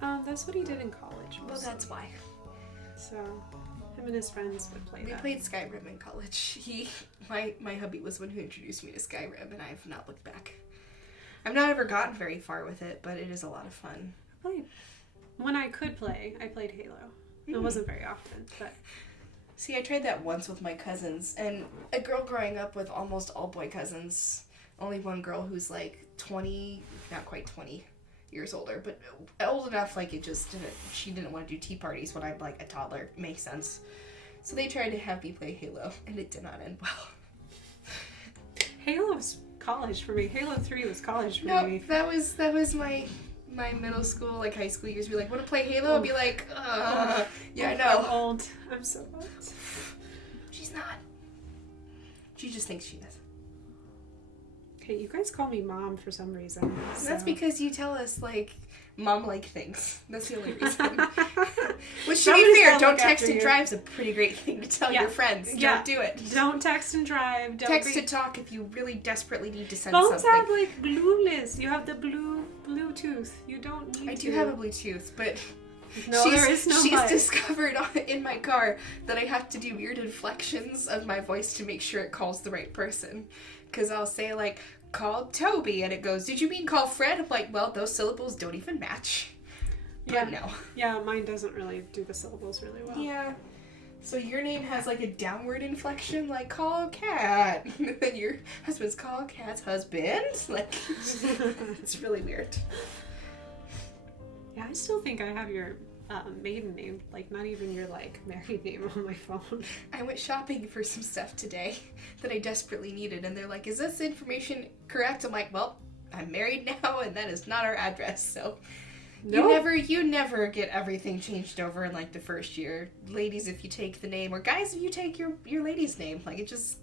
That's what he did in college. Well, that's why. So him and his friends would play We that. played Skyrim in college. My hubby was the one who introduced me to Skyrim, and I have not looked back. I've not ever gotten very far with it, but it is a lot of fun. When I could play, I played Halo. It wasn't very often, but... See, I tried that once with my cousins, and a girl growing up with almost all boy cousins, only one girl who's like 20, not quite 20 years older, but old enough like she didn't want to do tea parties when I'm like a toddler. Makes sense. So they tried to have me play Halo, and it did not end well. Halo was college for me. Halo 3 was college for me. No, that was my middle school, like high school years. Be like, want to play Halo? I'd be like, yeah, I know. I'm old. I'm so old. She's not. She just thinks she is. Okay, you guys call me mom for some reason. So. That's because you tell us, like, mom-like things. That's the only reason. Which, to be fair, don't text and drive's a pretty great thing to tell your friends. Don't do it. Don't text and drive. Don't text to talk if you really desperately need to send Phones something. have, like, Bluetooth. You have the Bluetooth. You don't need to. I do have a Bluetooth, but... No, there is no She's discovered in my car that I have to do weird inflections of my voice to make sure it calls the right person. Because I'll say, like, call Toby, and it goes, did you mean call Fred? I'm like, well, those syllables don't even match. But no. Yeah, mine doesn't really do the syllables really well. Yeah. So your name has, like, a downward inflection, like, call Cat. And then your husband's call Cat's husband. Like, it's really weird. Yeah, I still think I have your maiden name, like not even your like married name on my phone. I went shopping for some stuff today that I desperately needed, and they're like, is this information correct? I'm like, well, I'm married now, and that is not our address, so... Nope. You never get everything changed over in like the first year. Ladies, if you take the name, or guys, if you take your lady's name, like it just...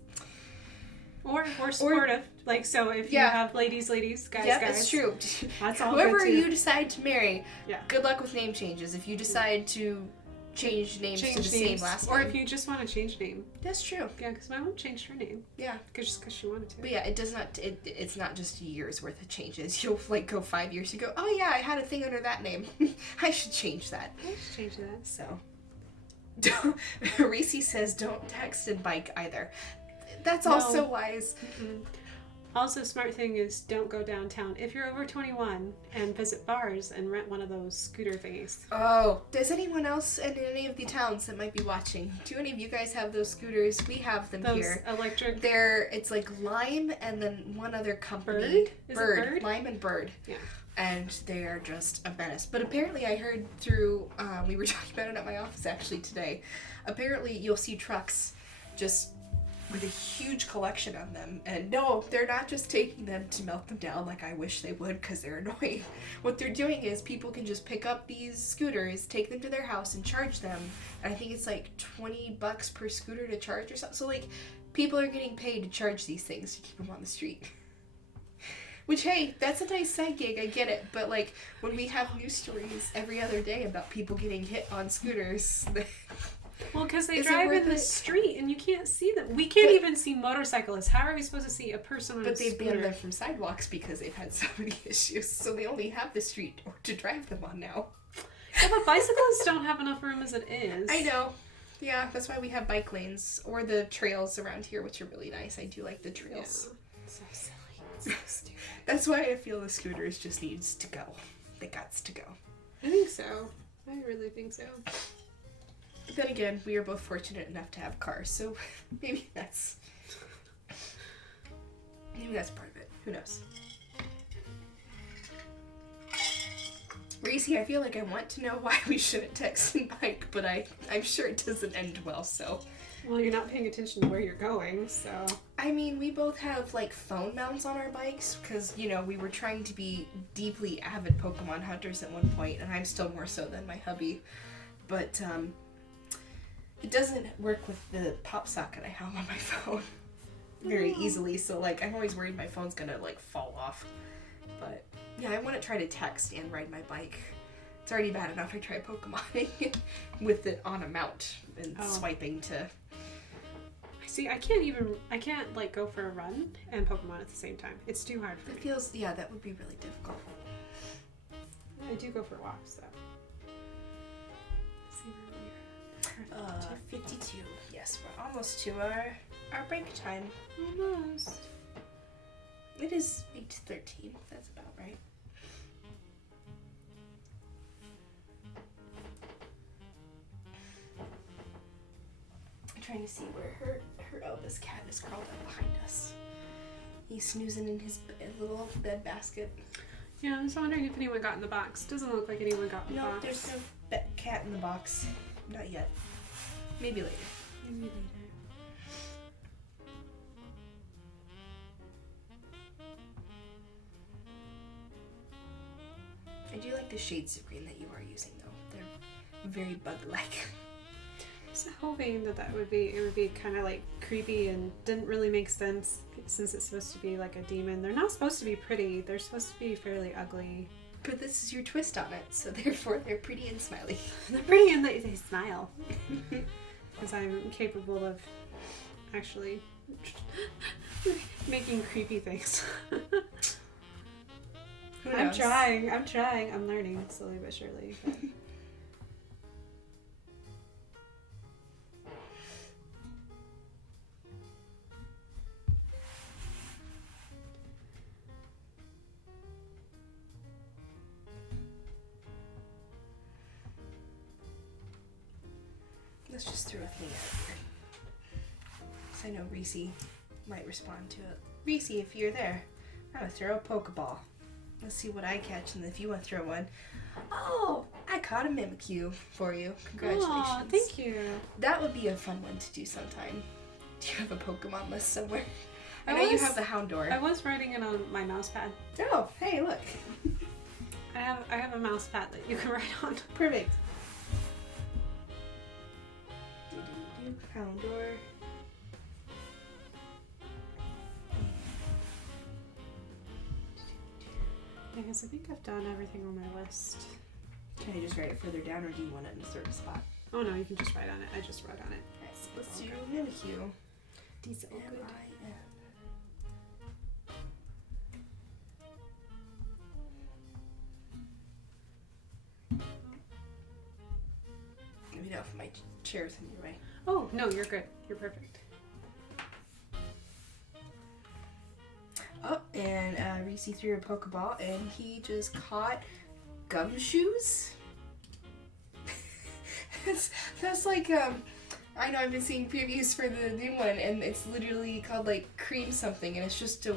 Or supportive. Like, so if you have ladies, guys, guys. Yeah, that's true. That's all Whoever good too. you decide to marry, good luck with name changes. If you decide to change names to the same last name. Or if you just want to change name. That's true. Yeah, because my mom changed her name. Yeah. Just because she wanted to. But yeah, it does not, it's not just a year's worth of changes. You'll like go 5 years to go, oh yeah, I had a thing under that name. I should change that. I should change that. So. Reese says don't text and bike either. That's also wise. Mm-mm. Also, smart thing is don't go downtown if you're over 21 and visit bars and rent one of those scooter thingies. Oh, does anyone else in any of the towns that might be watching, do any of you guys have those scooters? We have them here. Electric. It's like Lime and then one other company. Bird? Is it Bird? Lime and Bird. Yeah. And they are just a menace. But apparently I heard through, we were talking about it at my office actually today. Apparently you'll see trucks just with a huge collection of them. And no, they're not just taking them to melt them down like I wish they would because they're annoying. What they're doing is people can just pick up these scooters, take them to their house and charge them. And I think it's like $20 per scooter to charge or something. So like people are getting paid to charge these things to keep them on the street. Which, hey, that's a nice side gig, I get it. But, like, when we have news stories every other day about people getting hit on scooters... Well, because they drive in the street and you can't see them. We can't even see motorcyclists. How are we supposed to see a person on a scooter? But they've banned them from sidewalks because they've had so many issues. So they only have the street to drive them on now. Yeah, but bicyclists don't have enough room as it is. I know. Yeah, that's why we have bike lanes. Or the trails around here, which are really nice. I do like the trails. Yeah. So silly. It's so stupid. That's why I feel the scooters just needs to go. They gots to go. I think so. I really think so. But then again, we are both fortunate enough to have cars, so maybe that's part of it. Who knows? Reese, I feel like I want to know why we shouldn't text and bike, but I'm sure it doesn't end well, so. Well, you're not paying attention to where you're going, so. I mean, we both have, like, phone mounts on our bikes, because, you know, we were trying to be deeply avid Pokemon hunters at one point, and I'm still more so than my hubby. But, it doesn't work with the pop socket I have on my phone very easily, so, like, I'm always worried my phone's gonna, like, fall off But yeah, I want to try to text and ride my bike. It's already bad enough I try Pokemoning with it on a mount and swiping to... See, I can't like go for a run and Pokemon at the same time. It's too hard for me. It feels, yeah, that would be really difficult. I do go for walks though. Let's see where we are. 52. Yes, we're almost to our break time. Almost. It is 8:13. That's about right. I'm trying to see where her eldest cat is crawled up behind us. He's snoozing in his little bed basket. Yeah, I was wondering if anyone got in the box. Doesn't look like anyone got in the box. No, there's no cat in the box. Not yet. Maybe later. Maybe later. I do like the shades of green that you are using, though. They're very bug-like. I was hoping that would be kind of like creepy and didn't really make sense since it's supposed to be like a demon. They're not supposed to be pretty. They're supposed to be fairly ugly. But this is your twist on it, so therefore they're pretty and smiley. They're pretty and they smile. Because I'm capable of actually making creepy things. I'm trying. I'm learning slowly but surely. But... Let's just throw a thing out here. So I know Reese might respond to it. Reese, if you're there, I'm gonna throw a Pokeball. Let's see what I catch, and if you want to throw one. Oh, I caught a Mimikyu for you. Congratulations. Aw, thank you. That would be a fun one to do sometime. Do you have a Pokemon list somewhere? I know you have the Houndour. I was writing it on my mouse pad. Oh, hey, look. I have a mouse pad that you can write on. Perfect. Houndour. I guess I think I've done everything on my list. Can I just write it further down, or do you want it in a certain spot? Oh no, you can just write on it. I just wrote on it. Yes, let's do Mimikyu. Decent. Good. Let me know if my chair's in your way. Oh no, you're good. You're perfect. Oh, and Reese threw a Pokeball, and he just caught Gumshoes. that's like I know I've been seeing previews for the new one, and it's literally called like cream something, and it's just a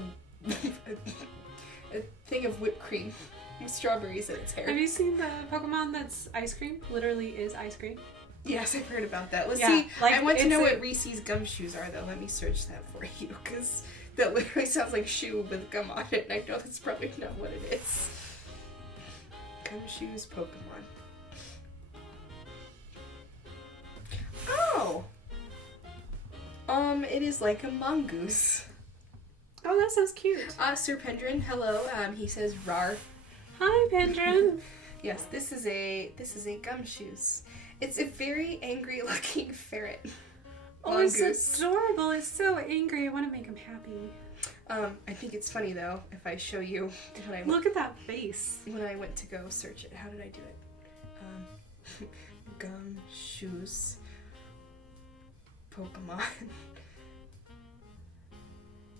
thing of whipped cream with strawberries in its hair. Have you seen the Pokemon that's ice cream? Literally is ice cream. Yes, I've heard about that. Let's see. Like, I want to know what Reese's Gumshoes are, though. Let me search that for you, because that literally sounds like shoe with gum on it, and I know that's probably not what it is. Gumshoes Pokemon. Oh! It is like a mongoose. Oh, that sounds cute. Sir Pendrin, hello. He says rar. Hi, Pendrin. Yes, this is a Gumshoes. It's a very angry looking ferret. Oh, mongoose. It's adorable. It's so angry. I want to make him happy. I think it's funny though if I show you when I look at that face. When I went to go search it, how did I do it? Gumshoes Pokemon.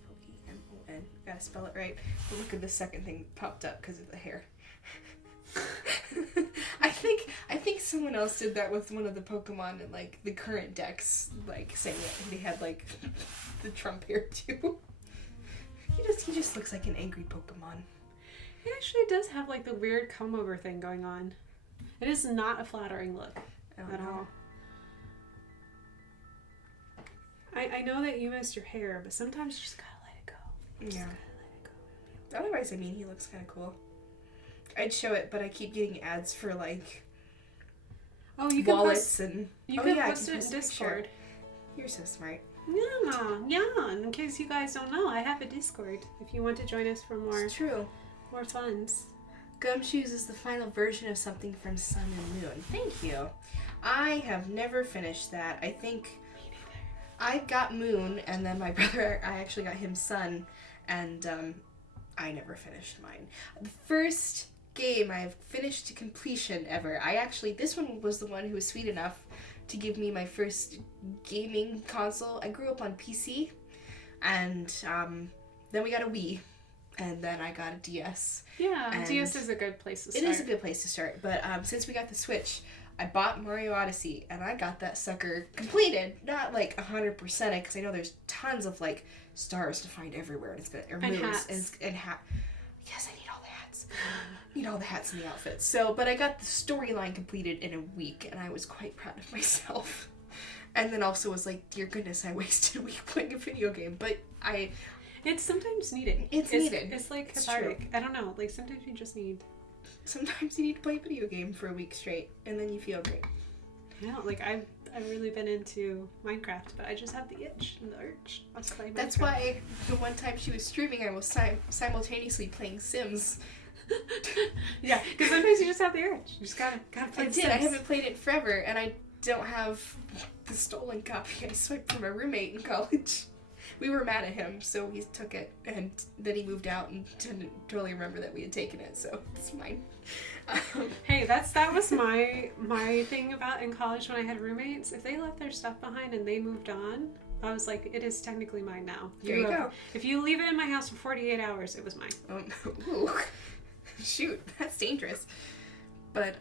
Pokemon. Gotta spell it right. But look at the second thing that popped up because of the hair. I think someone else did that with one of the Pokemon in like the current decks, like saying that they had like the Trump hair too. He just looks like an angry Pokemon. He actually does have like the weird comb over thing going on. It is not a flattering look at all. I know that you missed your hair, but sometimes you just gotta let it go. You just gotta let it go. Otherwise, I mean, he looks kind of cool. I'd show it, but I keep getting ads for like you can wallets post, and you can post it in Discord. You're so smart. Yeah. In case you guys don't know, I have a Discord. If you want to join us for more, it's true. More funds. Gumshoes is the final version of something from Sun and Moon. Thank you. I have never finished that. I think I got Moon, and then my brother, I actually got him Sun, and I never finished mine. The first game I've finished to completion ever. This one was the one who was sweet enough to give me my first gaming console. I grew up on PC, and then we got a Wii. And then I got a DS. Yeah, DS is a good place to start. It is a good place to start. But since we got the Switch, I bought Mario Odyssey. And I got that sucker completed. Not like 100% because I know there's tons of like stars to find everywhere. And it's good. And hats. And hat. Yes, I need all the hats. I need all the hats and the outfits. So, but I got the storyline completed in a week. And I was quite proud of myself. And then also was like, dear goodness, I wasted a week playing a video game. But It's sometimes needed. It's needed. It's like cathartic. I don't know. Like sometimes you just need. Sometimes you need to play a video game for a week straight, and then you feel great. Yeah, like I've really been into Minecraft, but I just have the itch and the urge. Let's play Minecraft. That's why the one time she was streaming, I was simultaneously playing Sims. Yeah, because sometimes you just have the urge. You just gotta play. I did. Sims. I haven't played it forever, and I don't have the stolen copy I swiped from a roommate in college. We were mad at him, so he took it, and then he moved out and didn't totally remember that we had taken it, so it's mine. Hey, that was my thing about in college when I had roommates. If they left their stuff behind and they moved on, I was like, it is technically mine now. There you go. If you leave it in my house for 48 hours, it was mine. Ooh. Shoot, that's dangerous. But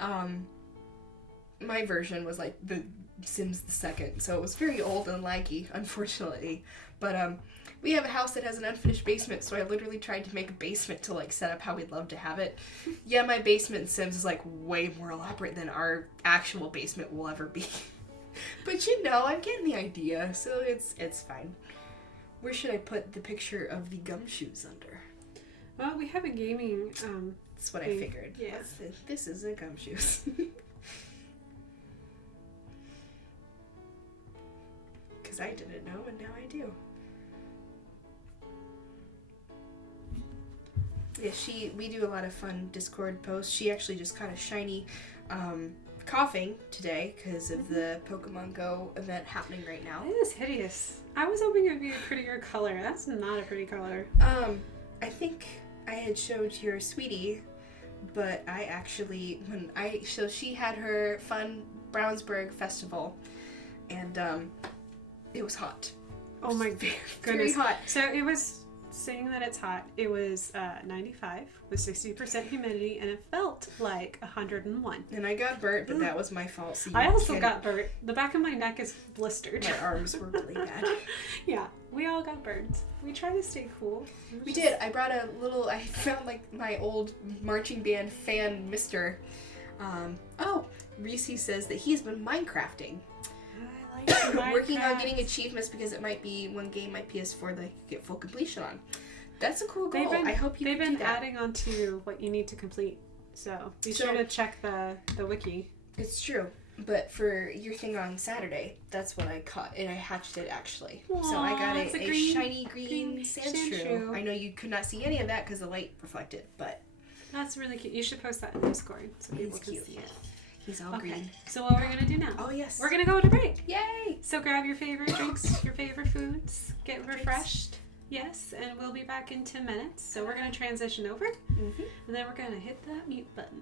my version was like the Sims the second, so it was very old and laggy, unfortunately. But we have a house that has an unfinished basement, so I literally tried to make a basement to like set up how we'd love to have it. Yeah, my basement in Sims is like way more elaborate than our actual basement will ever be. But you know, I'm getting the idea, so it's fine. Where should I put the picture of the gumshoes under? Well, we have a gaming. That's what I figured. Yeah. This is a gumshoes. Because I didn't know, and now I do. Yeah, we do a lot of fun Discord posts. She actually just caught a shiny coughing today because of the Pokemon Go event happening right now. It is hideous. I was hoping it would be a prettier color. That's not a pretty color. I think I had showed your sweetie, but I actually, so she had her fun Brownsburg festival, and it was hot. Oh my goodness. Very hot. So it was, saying that it's hot, it was 95 with 60% humidity, and it felt like 101. And I got burnt, but that was my fault. So I also got burnt. The back of my neck is blistered. My arms were really bad. Yeah, we all got burned. We try to stay cool. We did. I brought I found like my old marching band fan, Mr. Reese says that he's been Minecrafting. Working on getting achievements because it might be one game my PS4 that I could get full completion on. That's a cool goal. I hope you can do that. They've been adding on to what you need to complete, so be sure to check the wiki. It's true, but for your thing on Saturday, that's what I caught, and I hatched it actually. Aww, so I got a shiny green sandshrew. I know you could not see any of that because the light reflected, but that's really cute. You should post that in Discord so people can see it. He's all green. So what we're going to do now? Oh, yes. We're going to go to break. Yay! So grab your favorite drinks, your favorite foods, get refreshed. Yes, and we'll be back in 10 minutes. So we're going to transition over, and then we're going to hit that mute button.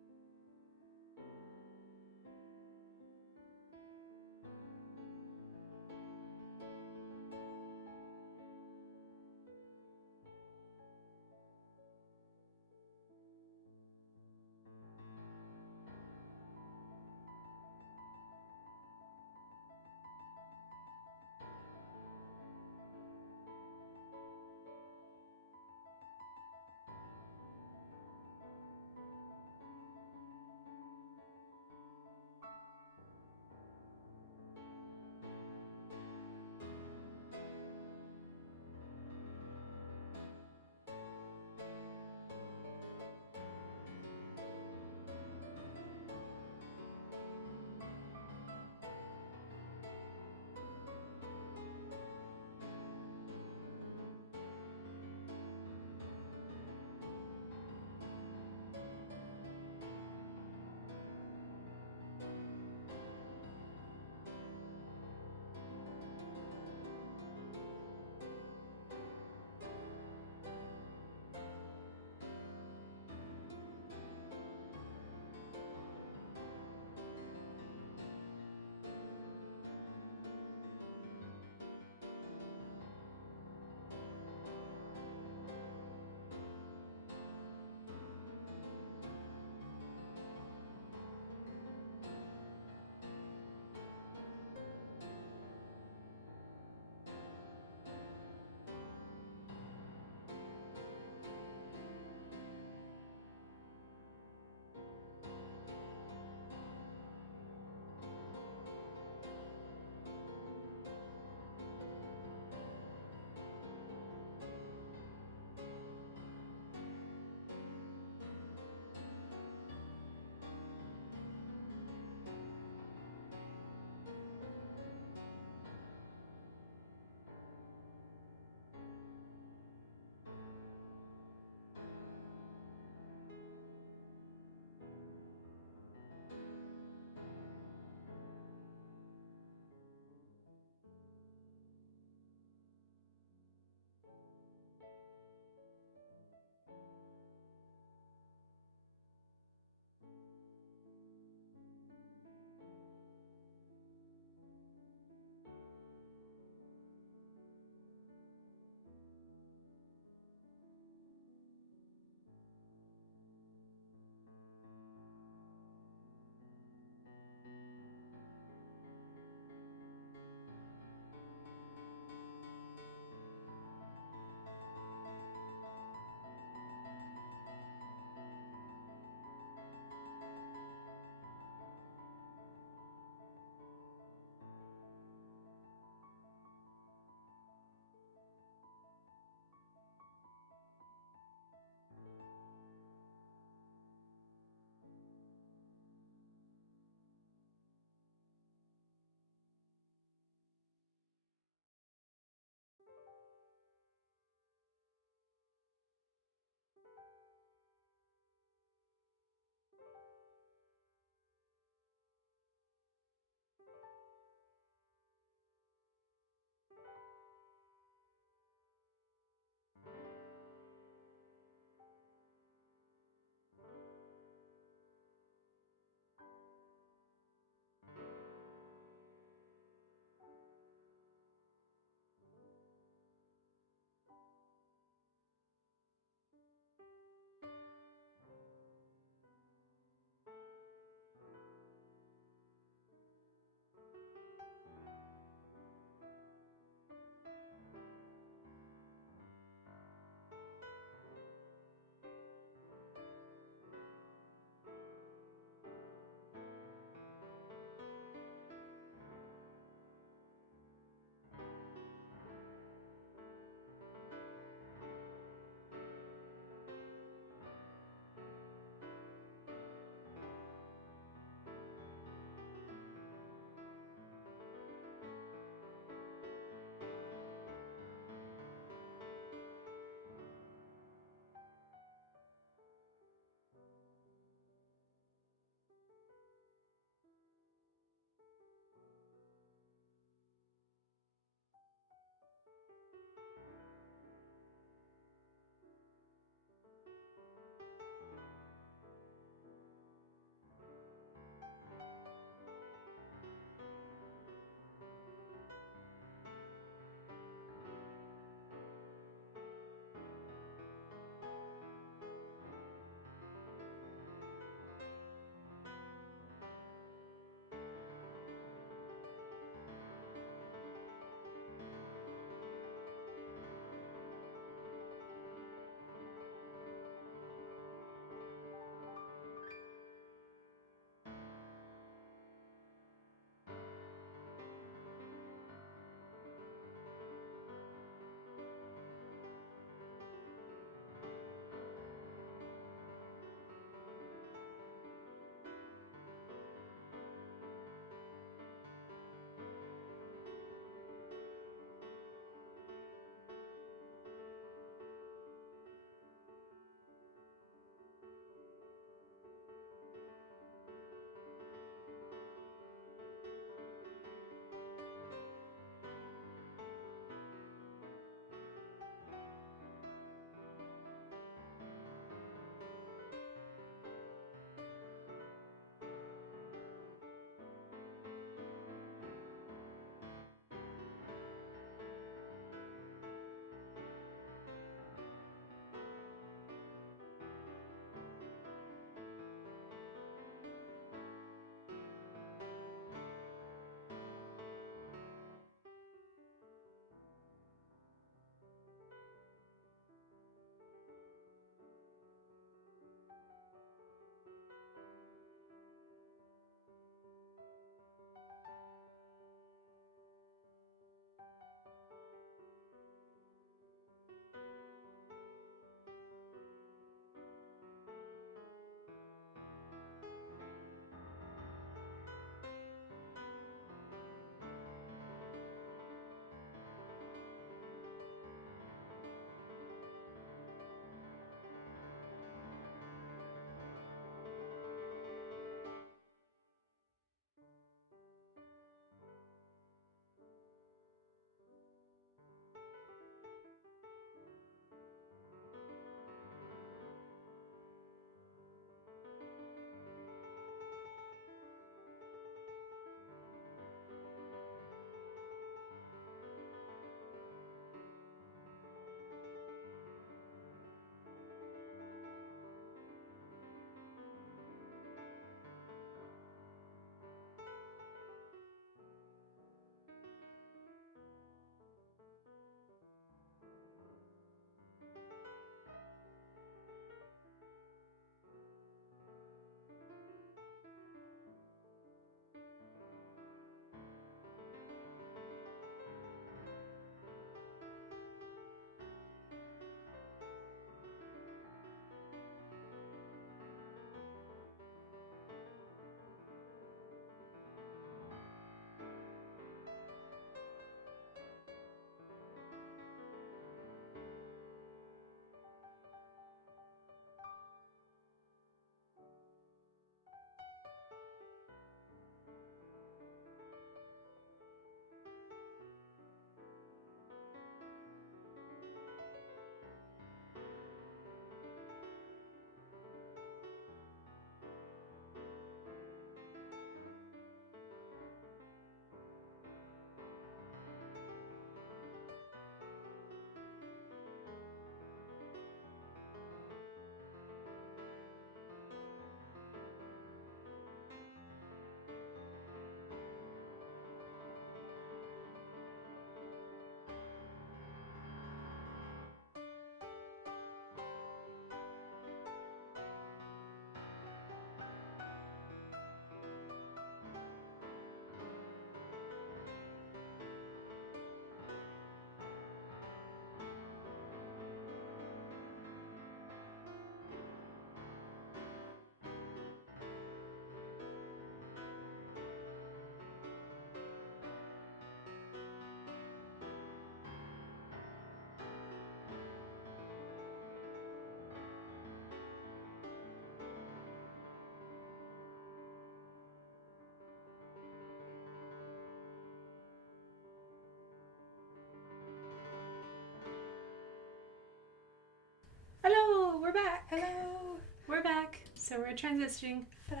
we're back. Hello. We're back. So we're transitioning. Ta-da.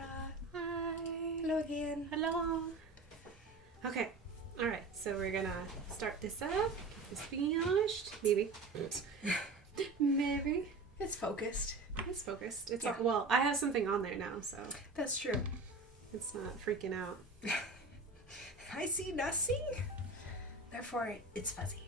Hi. Hello again. Hello. Okay. All right. So we're gonna start this up. Get this finished. Maybe. Maybe. It's focused. It's focused. It's Yeah. well. I have something on there now, so That's true. it's not freaking out. I see nothing. Therefore, it's fuzzy.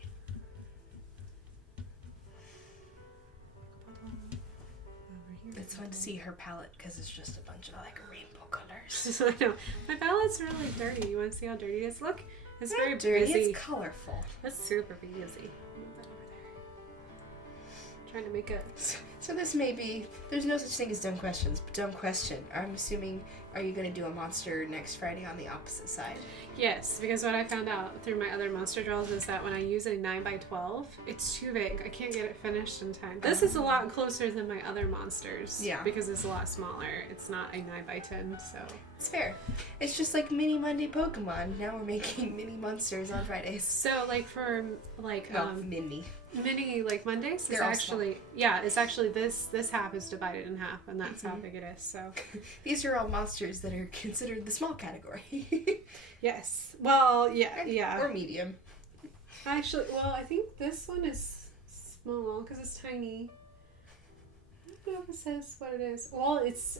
It's fun to see her palette because it's just a bunch of like rainbow colors. I know. My palette's really dirty. You want to see how dirty it is? Look. It's very dirty. busy. It's colorful. It's super busy. Move that over there. Trying to make a. So this may be. There's no such thing as dumb questions. But dumb question. I'm assuming. Are you going to do a monster next Friday on the opposite side? Yes, because what I found out through my other monster draws is that when I use a 9x12, it's too big. I can't get it finished in time. This is a lot closer than my other monsters. Yeah. Because it's a lot smaller. It's not a 9x10, so. It's fair. It's just like Mini Monday Pokemon. Now we're making mini monsters on Fridays. So, like, for, like, mini. mini, like, Mondays, They're is all actually, yeah, it's actually this half is divided in half, and that's how big it is, so. These are all monsters that are considered the small category. Yes. Well, yeah. Or medium. Actually, well, I think this one is small because it's tiny. I don't know if it says what it is. Well, its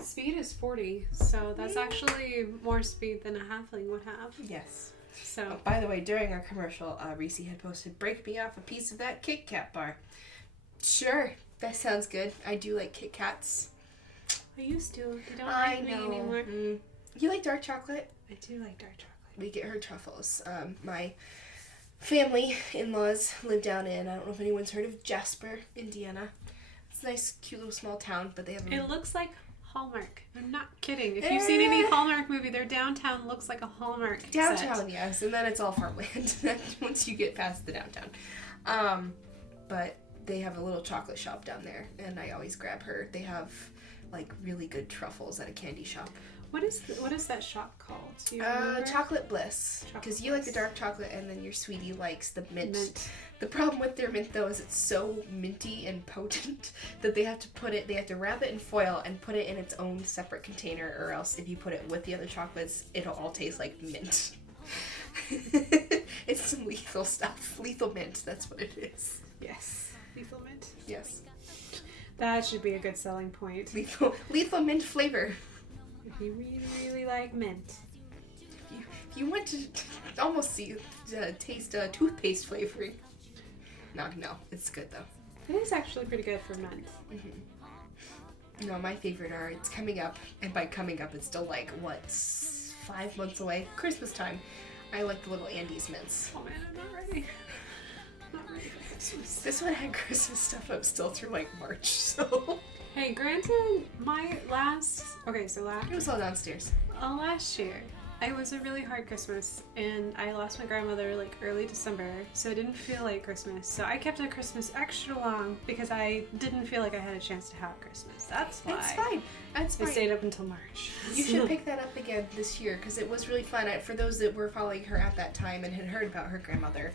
speed is 40, so that's actually more speed than a halfling would have. Yes. So. Oh, by the way, during our commercial, Reese had posted, "Break me off a piece of that Kit Kat bar." Sure, that sounds good. I do like Kit Kats. I used to. You don't I like me know. anymore. You like dark chocolate? I do like dark chocolate. We get her truffles. My family in-laws live down in, I don't know if anyone's heard of Jasper, Indiana. It's a nice, cute little small town, but they have It looks like Hallmark. I'm not kidding. If you've seen any Hallmark movie, their downtown looks like a Hallmark downtown, set. yes, and then it's all farmland once you get past the downtown. But they have a little chocolate shop down there, and I always grab her. They have like really good truffles at a candy shop. What is that shop called? Do you remember? Chocolate Bliss, because you like the dark chocolate, and then your sweetie likes the mint. The problem with their mint though is it's so minty and potent that they have to wrap it in foil and put it in its own separate container, or else if you put it with the other chocolates, it'll all taste like mint. It's some lethal stuff. Lethal mint, that's what it is. Yes. Lethal mint. Yes. That should be a good selling point. Lethal mint flavor. If you really, really like mint. If you want to almost taste toothpaste flavoring. No, it's good though. It is actually pretty good for mint. No, my favorite are, it's coming up, and by coming up, it's still like, 5 months away? Christmas time. I like the little Andes mints. Oh man, I'm not ready. I'm not ready for Christmas. This one had Christmas stuff up still through like March, so. Hey, granted, my last... Okay, so It was all downstairs. last year, it was a really hard Christmas, and I lost my grandmother like early December, so it didn't feel like Christmas. So I kept on Christmas extra long because I didn't feel like I had a chance to have Christmas. That's why. It's fine. That's I fine. stayed up until March. You should pick that up again this year because it was really fun. For those that were following her at that time and had heard about her grandmother,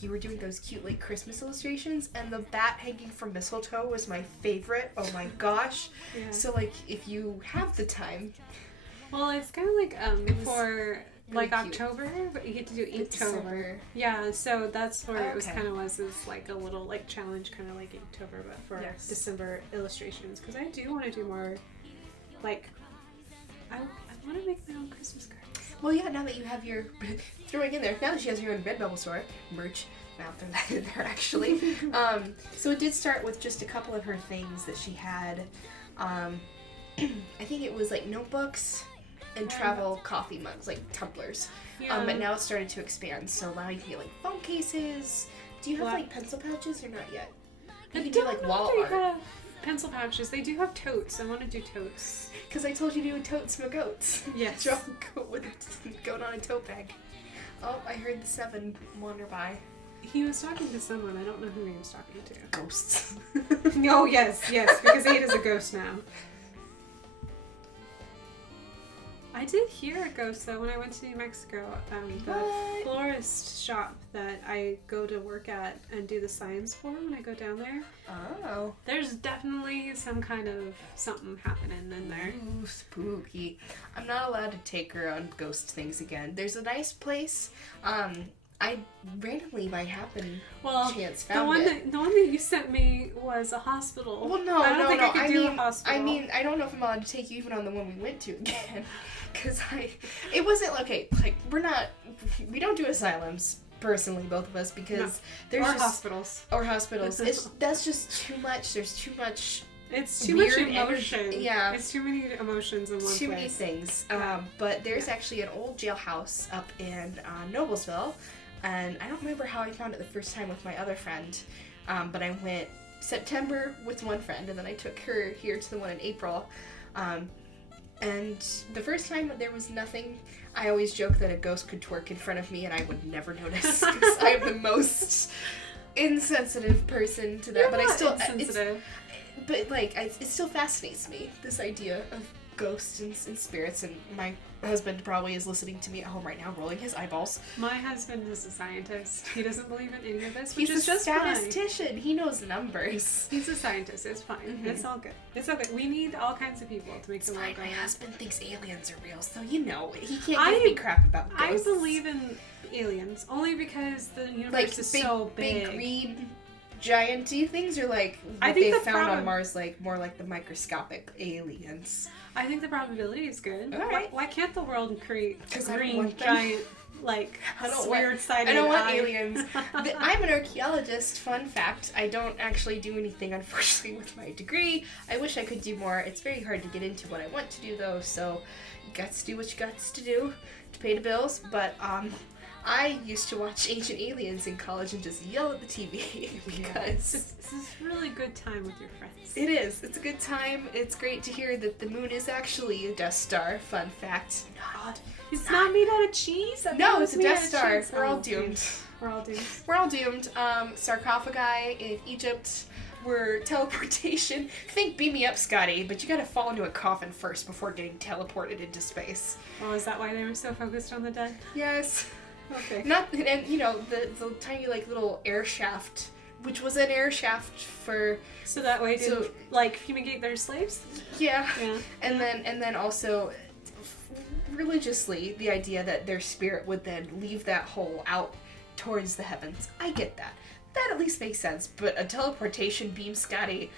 you were doing those cute like Christmas illustrations, and the bat hanging from mistletoe was my favorite. Oh my gosh! Yeah. So like if you have the time, Well, it's kind of like for really like cute. October, but you get to do Inktober. December. Yeah, so that's where it was Okay. kind of was like a little like challenge, kind of like Inktober, but for Yes. December illustrations, because I do want to do more. Like, I want to make my own Christmas cards. Well, yeah. Now that you have your throwing in there, now that she has your own Redbubble store merch, now throw that in there actually. So it did start with just a couple of her things that she had. I think it was like notebooks and travel coffee mugs, like tumblers. Yeah. But now it's started to expand, so now you can get like phone cases. Do you have What? like pencil pouches or not yet? You I can do don't like know wall if they art. have pencil pouches. They do have totes. I want to do totes. Because I told you to do totes my goats. Yes. Draw a goat with a goat on a tote bag. Oh, I heard the 7 wander by. He was talking to someone. I don't know who he was talking to. Ghosts. Oh, yes, because he is a ghost now. I did hear a ghost though when I went to New Mexico. The What? florist shop that I go to work at and do the signs for when I go down there. Oh. There's definitely some kind of something happening in there. Ooh, spooky. I'm not allowed to take her on ghost things again. There's a nice place. I randomly, by chance, found the one that you sent me was a hospital. Well, no, I don't think I could do a hospital. I mean, I don't know if I'm allowed to take you even on the one we went to again. Because it wasn't, okay, like, we don't do asylums, personally, both of us, because there's or just... hospitals. Or hospitals. That's just too much. There's too much... It's too much weird emotion. Yeah. It's too many emotions in one place. Too many things. But there's actually an old jailhouse up in Noblesville, and I don't remember how I found it the first time with my other friend, but I went September with one friend, and then I took her here to the one in April. And the first time there was nothing. I always joke that a ghost could twerk in front of me and I would never notice because I am the most insensitive person to that. You're but not I still insensitive. But like it still fascinates me, this idea of ghosts and spirits, and my husband probably is listening to me at home right now rolling his eyeballs. My husband is a scientist. He doesn't believe in any of this, which He's is a just fine. statistician. He knows numbers. He's a scientist. It's fine. Mm-hmm. It's all good. It's okay. We need all kinds of people to make It's the world fine. go My round. husband thinks aliens are real, so you know he can't give me crap about I ghosts. believe in aliens only because the universe like is big, so big green giant-y things, or like I what think they the found on problem- Mars, like more like the microscopic aliens. I think the probability is good. All right. Why can't the world create 'Cause I don't green want them. giant like I don't want- weird-sided I don't want eye? aliens. I'm an archaeologist. Fun fact: I don't actually do anything, unfortunately, with my degree. I wish I could do more. It's very hard to get into what I want to do, though. So, you got to do what you got to do to pay the bills. But I used to watch Ancient Aliens in college and just yell at the TV because This is a really good time with your friends. it is. It's a good time. It's great to hear that the moon is actually a Death Star. Fun fact. It's not made out of cheese? I No, thought it it's a was made Death out of Star. cheese. We're all Oh, doomed. We're all doomed. We're all doomed. Sarcophagi in Egypt were teleportation. Think Beam Me Up, Scotty, but you gotta fall into a coffin first before getting teleported into space. Oh, is that why they were so focused on the dead? Yes. Okay. And you know, the tiny like little air shaft, which was an air shaft for So that way didn't like fumigate their slaves? yeah. Yeah. And then also religiously the idea that their spirit would then leave that hole out towards the heavens. I get that. That at least makes sense. But a teleportation beam, Scotty,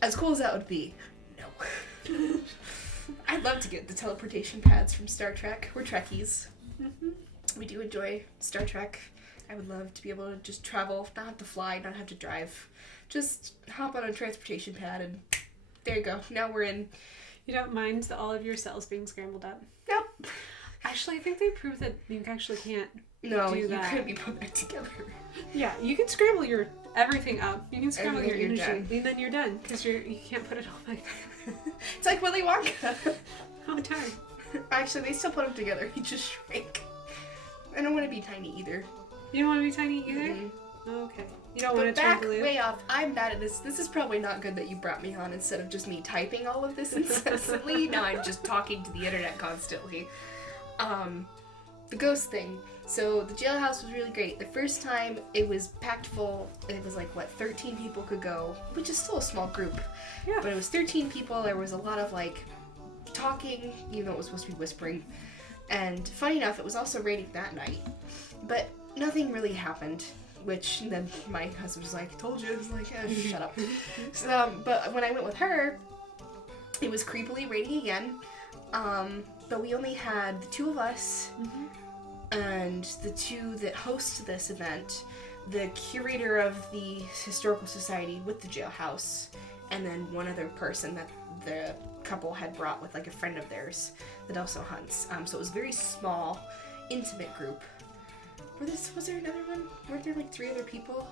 as cool as that would be, no. I'd love to get the teleportation pads from Star Trek. We're Trekkies. Mm-hmm. We do enjoy Star Trek. I would love to be able to just travel, not have to fly, not have to drive. Just hop on a transportation pad and there you go. Now we're in. You don't mind all of your cells being scrambled up? Nope. Actually, I think they proved that you actually can't. No, do you that. couldn't be put back together. Yeah, you can scramble your everything up. You can scramble And then your you're energy, and then you're done because you can't put it all back. It's like Willy Wonka. All the time. Actually, they still put him together. He just shrank. I don't want to be tiny either. You don't want to be tiny either. Mhm. Okay. You don't want But to back turn blue. way off. I'm bad at this. This is probably not good that you brought me on instead of just me typing all of this incessantly. Now I'm just talking to the internet constantly. The ghost thing. So the jailhouse was really great. The first time it was packed full. It was like 13 people could go, which is still a small group. Yeah. But it was 13 people. There was a lot of talking, even though it was supposed to be whispering. And funny enough, it was also raining that night. But nothing really happened. Which then my husband was like, "Told you." I was like, "Shut up." But when I went with her, it was creepily raining again. But we only had the two of us and the two that host this event, the curator of the historical society with the jailhouse, and then one other person that the couple had brought with a friend of theirs that also hunts. So it was a very small, intimate group. Was there another one? Weren't there 3 other people?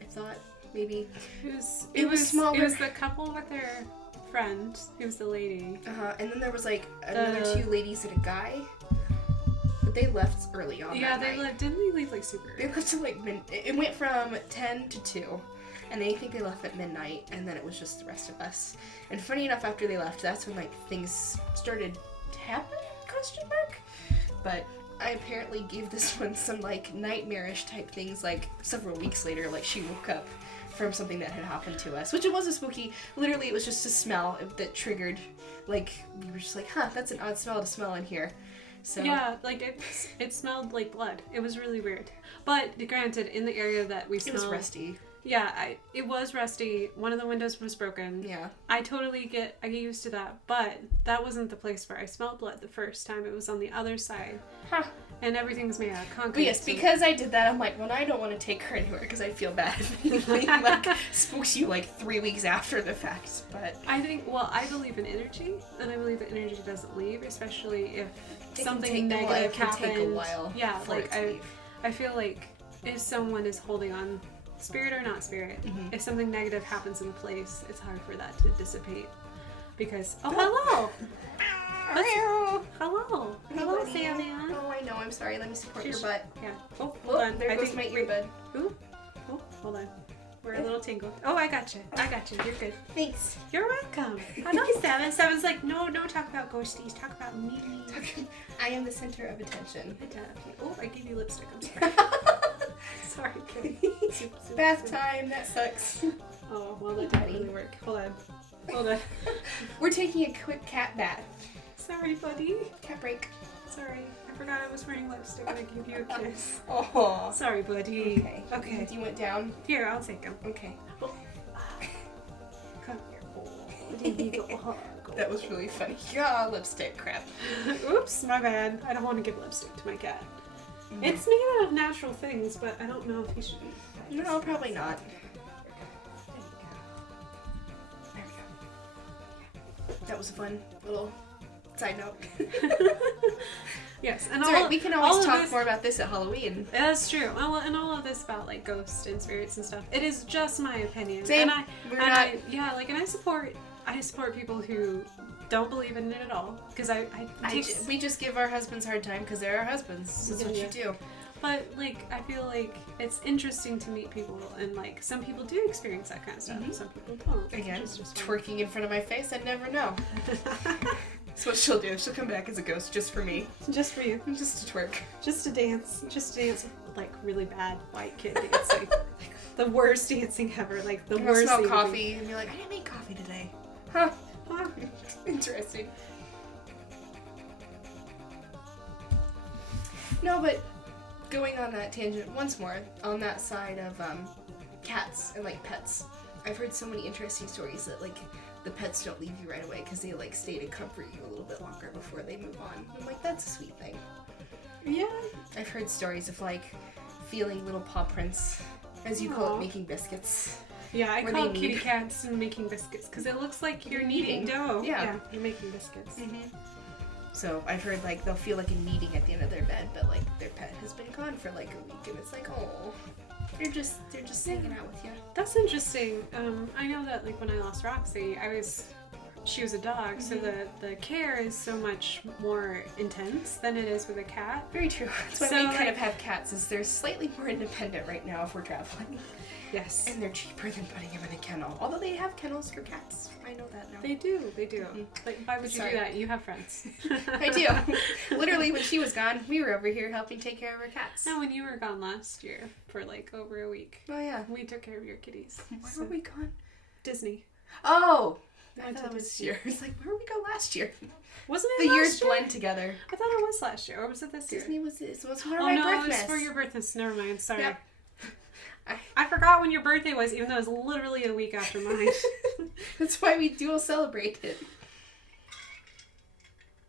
I thought maybe. It was smaller. It was the couple with their friend. It was the lady. And then there was another 2 ladies and a guy. But they left early on. Yeah, that they night. left. Didn't they leave super? They left to it went from 10 to 2. And I think they left at midnight, and then it was just the rest of us. And funny enough, after they left, that's when things started happen? Question mark. But I apparently gave this one some like nightmarish type things like several weeks later, like she woke up from something that had happened to us, which it wasn't spooky. Literally, it was just a smell that triggered, like, we were just like, huh, that's an odd smell to smell in here. So yeah, like it smelled like blood. It was really weird. But granted, in the area that we smelled, it was rusty. Yeah, it was rusty. One of the windows was broken. Yeah. I get used to that, but that wasn't the place where I smelled blood the first time. It was on the other side. Huh. And everything's made out of concrete. But yes, because I did that, I'm like, well, I don't want to take her anywhere because I feel bad if anything like spooks you like 3 weeks after the fact. But I think, well, I believe in energy, and I believe that energy doesn't leave, especially if something negative happens. It can take a while. Yeah, for like it to leave. I feel like if someone is holding on, spirit or not spirit, if something negative happens in place, it's hard for that to dissipate. Because hello. Hello, Sandman. Oh, I know. I'm sorry. Let me support your butt. Yeah. Oh, hold on. There goes my earbud. Ooh. Oh, hold on. We're a little tingled. Oh, I got you. You're good. Thanks. You're welcome. Hello, Seven. Seven's like, no, don't talk about ghosties. Talk about me. I am the center of attention. Oh, I gave you lipstick. I'm sorry. Sorry, kid. Bath time. That sucks. Oh, well, that didn't really work. Hold on. We're taking a quick cat bath. Sorry, buddy. Cat break. Sorry. I forgot I was wearing lipstick when I gave you a kiss. Oh. Sorry, buddy. Okay. You went down? Here, I'll take him. Okay. Come here. That was really funny. Yeah, lipstick crap. Oops, my bad. I don't want to give lipstick to my cat. It's made out of natural things, but I don't know if he should be. No, probably not. There we go. That was a fun little side note. Yes, and right. We can always talk more about this at Halloween. That's true. And all of this about like ghosts and spirits and stuff. It is just my opinion. Same. And I support people who don't believe in it at all because we just give our husbands a hard time because they're our husbands. That's what you do. But like I feel like it's interesting to meet people and like some people do experience that kind of stuff. Some people don't. Again, just twerking in front of my face, I'd never know. That's what she'll do. She'll come back as a ghost just for me. Just for you. Just to twerk. Just to dance. Like really bad white kid dancing. The worst dancing ever. Like the worst. Smell coffee and be like, I didn't make coffee today. Huh. Interesting. No, but going on that tangent once more, on that side of cats and like pets, I've heard so many interesting stories that like the pets don't leave you right away because they like stay to comfort you a little bit longer before they move on. I'm like, that's a sweet thing. Yeah. I've heard stories of like feeling little paw prints, as you call it, making biscuits. Yeah, I call kitty cats and making biscuits because it looks like you're kneading dough. Yeah, you're making biscuits. So I've heard like they'll feel like a kneading at the end of their bed, but like their pet has been gone for like a week, and it's like, oh, they're just hanging out with you. That's interesting. I know that like when I lost Roxy, she was a dog, so the care is so much more intense than it is with a cat. Very true. That's why we kind of have cats, is they're slightly more independent right now if we're traveling. Yes. And they're cheaper than putting them in a kennel. Although they have kennels for cats. I know that now. They do. Like, why would you do that? You have friends. I do. Literally, when she was gone, we were over here helping take care of our cats. No, when you were gone last year for like over a week. Oh, yeah. We took care of your kitties. Where were we gone? Disney. Oh! I thought it was this year. It's like, where did we go last year? Wasn't it the last years year? blend together. I thought it was last year. Or was it this year? Disney was for my birthday. It was for your birthday. Never mind. Sorry. Yep. I forgot when your birthday was, even though it was literally a week after mine. That's why we dual celebrate it.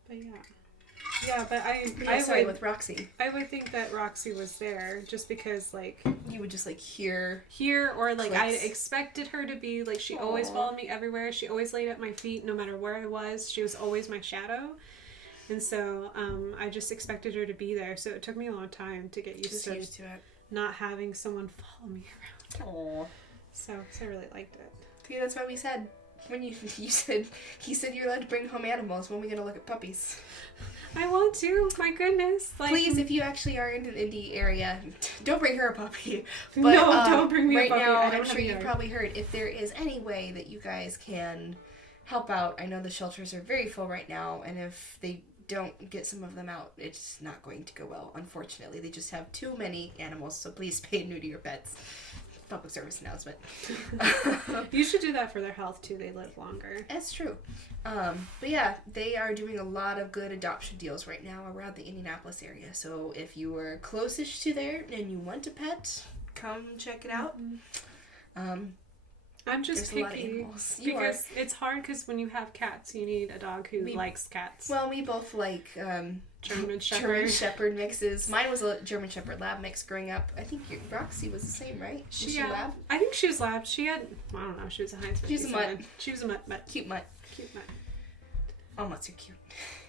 But yeah. Yeah, but with Roxy. I would think that Roxy was there just because, like... You would just, like, hear... or, like, I expected her to be, like, she always followed me everywhere. She always laid at my feet no matter where I was. She was always my shadow. And so, I just expected her to be there. So it took me a long time to get used to it. Not having someone follow me around. Aww. So I really liked it. See, that's why we said... When he said you're allowed to bring home animals, when are we going to look at puppies? I want to. My goodness. Like, please, if you actually are in an indie area, don't bring her a puppy. But, no, don't bring me a puppy. Right now, I'm sure you've probably heard, if there is any way that you guys can help out, I know the shelters are very full right now, and if they don't get some of them out, it's not going to go well, unfortunately. They just have too many animals, so please spay and neuter your pets. Public service announcement. You should do that for their health too. They live longer. That's true. But yeah, they are doing a lot of good adoption deals right now around the Indianapolis area. So if you are closest to there and you want a pet, come check it out. I'm just picky because it's hard because when you have cats, you need a dog who likes cats. Well, we both like German Shepherd mixes. Mine was a German Shepherd Lab mix growing up. I think Roxy was the same, right? Was she Lab? I think she was Lab. She had, I don't know, she was a Heinz. She was a mutt. She was a mutt. Cute mutt. Cute mutt. All mutts are cute.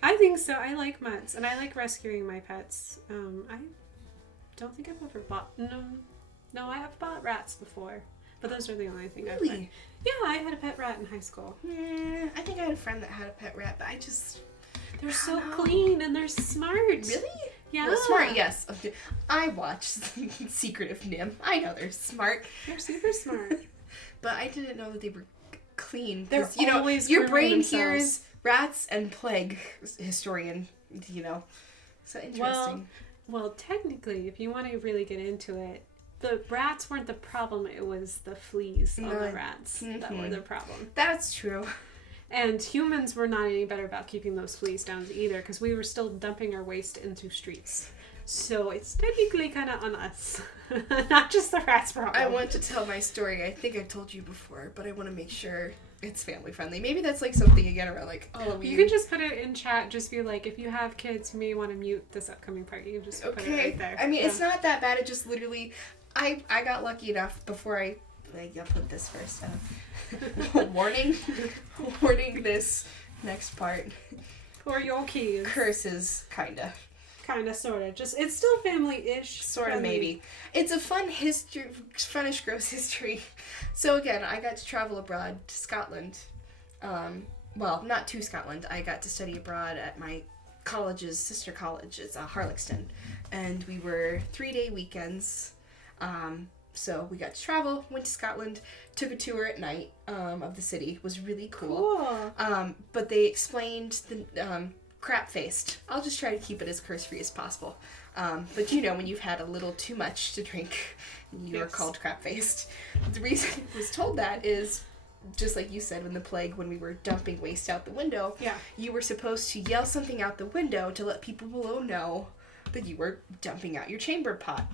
I think so. I like mutts, and I like rescuing my pets. I don't think I've ever bought. No, I have bought rats before. But those are the only thing I've bought. Yeah, I had a pet rat in high school. Yeah, I think I had a friend that had a pet rat, but they're so clean and they're smart. Really? Yeah. Well, smart, yes. I watched Secret of Nim. I know they're smart. They're super smart. But I didn't know that they were clean. They're always your brain themselves. hears rats and plague historian, So interesting. Well, technically, if you want to really get into it, the rats weren't the problem. It was the fleas on the rats that were the problem. That's true. And humans were not any better about keeping those fleas down either, because we were still dumping our waste into streets. So it's technically kind of on us, not just the rats' problem. I want to tell my story. I think I've told you before, but I want to make sure it's family friendly. Maybe that's like something again around like Halloween. You can just put it in chat. Just be like, if you have kids who may want to mute this upcoming part, you can just put it right there. I mean, it's not that bad. It just literally, I got lucky enough before I'll put this first. Warning this next part. For your kids. Curses, kinda. Kinda, sorta. Just, it's still family-ish. Sorta, maybe. It's a fun history, funnish, gross history. So again, I got to travel abroad to Scotland. Well, not to Scotland. I got to study abroad at my college's sister college. It's Harlexton. And we were 3-day weekends. So we got to travel, went to Scotland, took a tour at night of the city. It was really cool. But they explained the crap-faced. I'll just try to keep it as curse-free as possible. But when you've had a little too much to drink, you are called crap-faced. The reason I was told that is, just like you said, when we were dumping waste out the window, you were supposed to yell something out the window to let people below know that you were dumping out your chamber pot.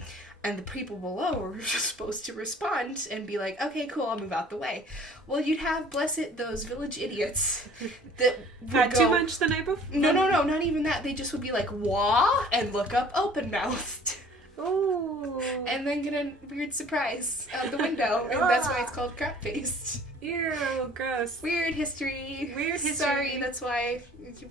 And the people below were just supposed to respond and be like, okay, cool, I'll move out the way. Well, you'd have, bless it, those village idiots that had too much the night before? No, not even that. They just would be like, wah, and look up open-mouthed. Oh. And then get a weird surprise out the window. And that's why it's called crap-faced. Ew, gross. Weird history. Sorry, that's why.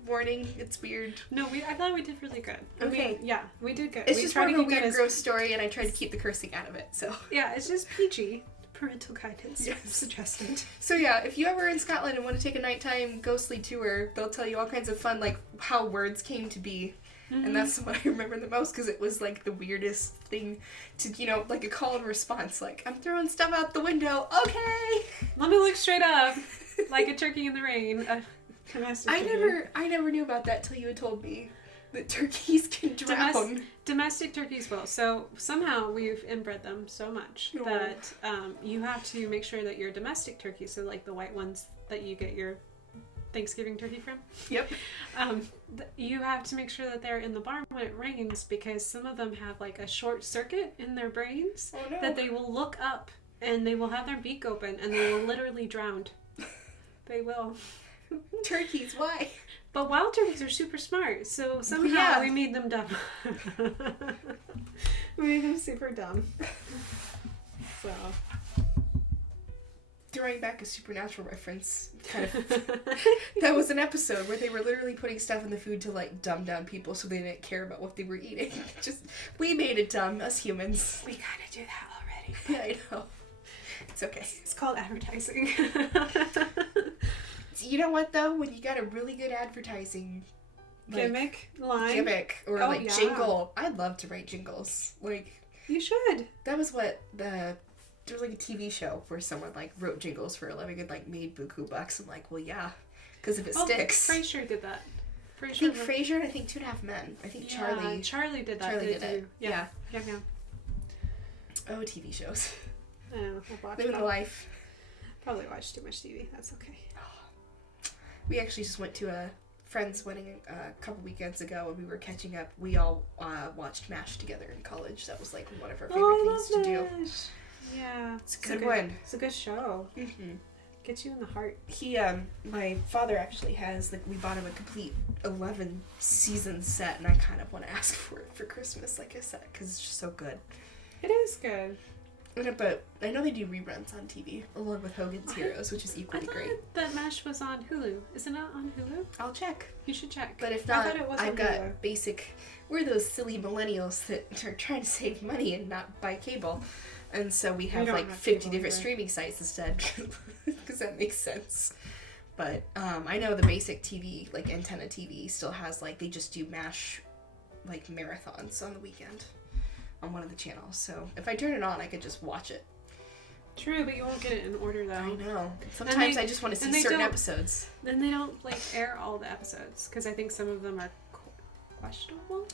Warning, it's weird. No, I thought we did really good. Okay. We did good. It's just more of a weird, gross story, and I tried to keep the cursing out of it, so. Yeah, it's just PG. Parental guidance suggested. So yeah, if you ever in Scotland and want to take a nighttime ghostly tour, they'll tell you all kinds of fun, like how words came to be. Mm-hmm. And that's what I remember the most, because it was like the weirdest thing to, like a call and response, like, I'm throwing stuff out the window, okay! Let me look straight up, like a turkey in the rain. I never knew about that till you had told me that turkeys can drown. Domestic turkeys will. So somehow we've inbred them so much that you have to make sure that your domestic turkeys, so like the white ones that you get your Thanksgiving turkey from. Yep. You have to make sure that they're in the barn when it rains, because some of them have like a short circuit in their brains that they will look up and they will have their beak open and they will literally drown. They will. Turkeys, why? But wild turkeys are super smart, so somehow we made them dumb. We made them super dumb. So. Throwing back a supernatural reference, kind of. That was an episode where they were literally putting stuff in the food to like dumb down people so they didn't care about what they were eating. We made it dumb, us humans. We kind of do that already. Yeah, I know. It's okay. It's called advertising. You know what though? When you got a really good advertising gimmick or jingle, I'd love to write jingles. Like you should. That was what there was like a TV show where someone like wrote jingles for a living and like made buku bucks. I'm like, well, yeah, because if it sticks. Pretty sure did that. I think Frasier and I think Two and a Half Men. I think Charlie. Charlie did that. Charlie did it. Yeah. Oh, TV shows. Living life. Probably watched too much TV. That's okay. We actually just went to a friend's wedding a couple weekends ago and we were catching up. We all watched MASH together in college. That was like one of our favorite things to do. Yeah. It's a good one. It's a good show. Mm-hmm. Gets you in the heart. My father actually has, like, we bought him a complete 11 season set and I kind of want to ask for it for Christmas, like I said, because it's just so good. It is good. But I know they do reruns on TV, along with Hogan's Heroes, which is equally great. I thought that MASH was on Hulu. Is it not on Hulu? I'll check. You should check. But if not, I've got Hulu. basic... We're those silly millennials that are trying to save money and not buy cable. And so we have like 50 different streaming sites instead, because that makes sense. But I know the basic TV, like antenna TV, still has like, they just do MASH like marathons on the weekend on one of the channels. So if I turn it on, I could just watch it. True, but you won't get it in order though. I know. Sometimes I just want to see certain episodes. Then they don't like air all the episodes, because I think some of them are questionable,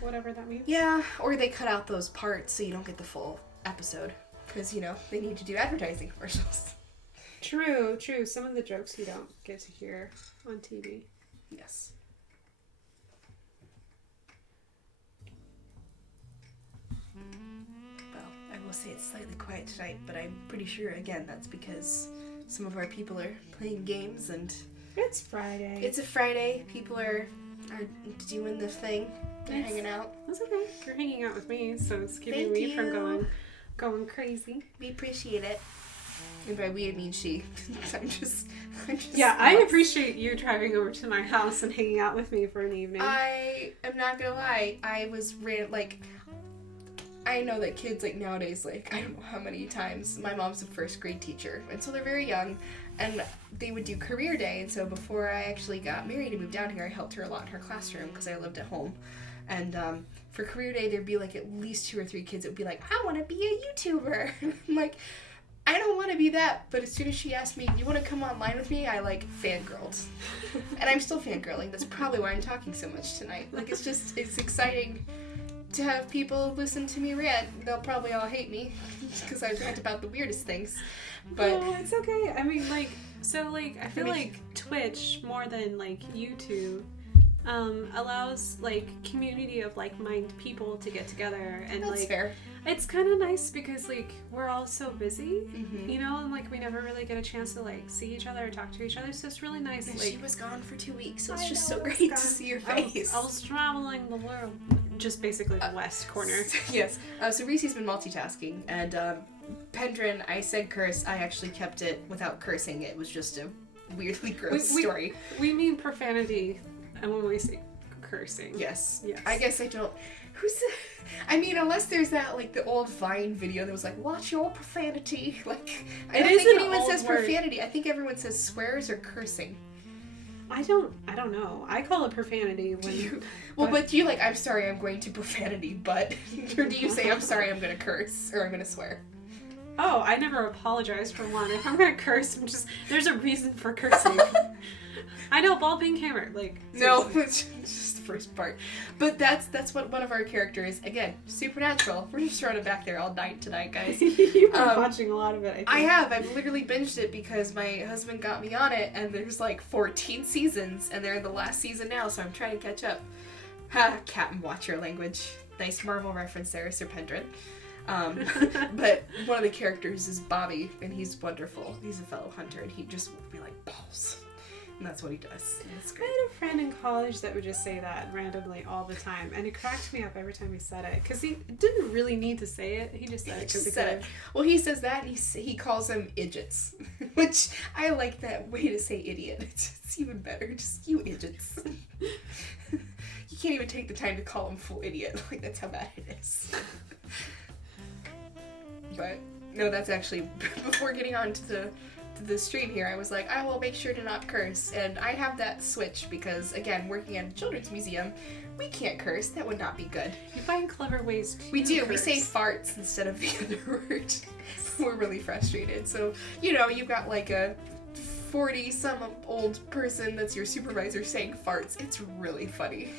whatever that means. Yeah, or they cut out those parts so you don't get the full episode because they need to do advertising commercials. True. Some of the jokes you don't get to hear on TV. Yes. Well, I will say it's slightly quiet tonight, but I'm pretty sure again that's because some of our people are playing games and it's Friday. It's a Friday. People are doing the thing. They're hanging out. That's okay. You're hanging out with me, so it's keeping me from going crazy. We appreciate it. And by we, I mean she. I'm just yeah, I appreciate you driving over to my house and hanging out with me for an evening. I am not gonna lie. I was I know that kids like nowadays, like I don't know how many times my mom's a first grade teacher, and so they're very young, and they would do career day. And so before I actually got married and moved down here, I helped her a lot in her classroom because I lived at home. And for career day, there'd be like at least 2 or 3 kids that would be like, I want to be a YouTuber. I'm like, I don't want to be that. But as soon as she asked me, do you want to come online with me? I like fangirled. And I'm still fangirling. That's probably why I'm talking so much tonight. Like it's exciting to have people listen to me rant. They'll probably all hate me because I rant about the weirdest things. But no, it's okay. I mean, I feel like Twitch more than like YouTube allows like community of like-minded people to get together, and that's like fair. It's kind of nice because like we're all so busy, mm-hmm. And like we never really get a chance to like see each other or talk to each other. So it's really nice. And like, she was gone for 2 weeks, so it's just so great to see your face. I was traveling the world, just basically the west corner. Yes. So Reese's been multitasking, and Pendrin, I said curse. I actually kept it without cursing. It was just a weirdly gross story. We mean profanity, and when we say cursing. Yes. Yes. I guess I don't. Unless there's that, like, the old Vine video that was like, watch your profanity. Like, I don't think anyone says profanity. I think everyone says swears or cursing. I don't know. I call it profanity when... But do you like, I'm sorry, I'm going to profanity, but... Or do you say, I'm sorry, I'm going to curse, or I'm going to swear? Oh, I never apologize for one. If I'm going to curse, there's a reason for cursing. I know, ball being hammered, like... No, it's just the first part. But that's what one of our characters, again, Supernatural. We're just throwing it back there all night tonight, guys. You've been watching a lot of it, I think. I have. I've literally binged it because my husband got me on it, and there's like 14 seasons, and they're in the last season now, so I'm trying to catch up. Ha, cat and watch your language. Nice Marvel reference there, Sir Pendrin. But one of the characters is Bobby, and he's wonderful. He's a fellow hunter, and he just will be like, balls. And that's what he does. It's great. I had a friend in college that would just say that randomly all the time, and it cracked me up every time he said it, because he didn't really need to say it. He just said it because he said it. Well, he says that, and he calls them idiots, which I like that way to say idiot. It's even better. Just, you idiots. You can't even take the time to call him full idiot. Like, that's how bad it is. But, no, that's actually, before getting on to the stream here, I was like, I will make sure to not curse, and I have that switch because, again, working at a children's museum, we can't curse. That would not be good. You find clever ways to We do. curse. We say farts instead of the other word. We're really frustrated. So, you've got like a 40-some old person that's your supervisor saying farts. It's really funny.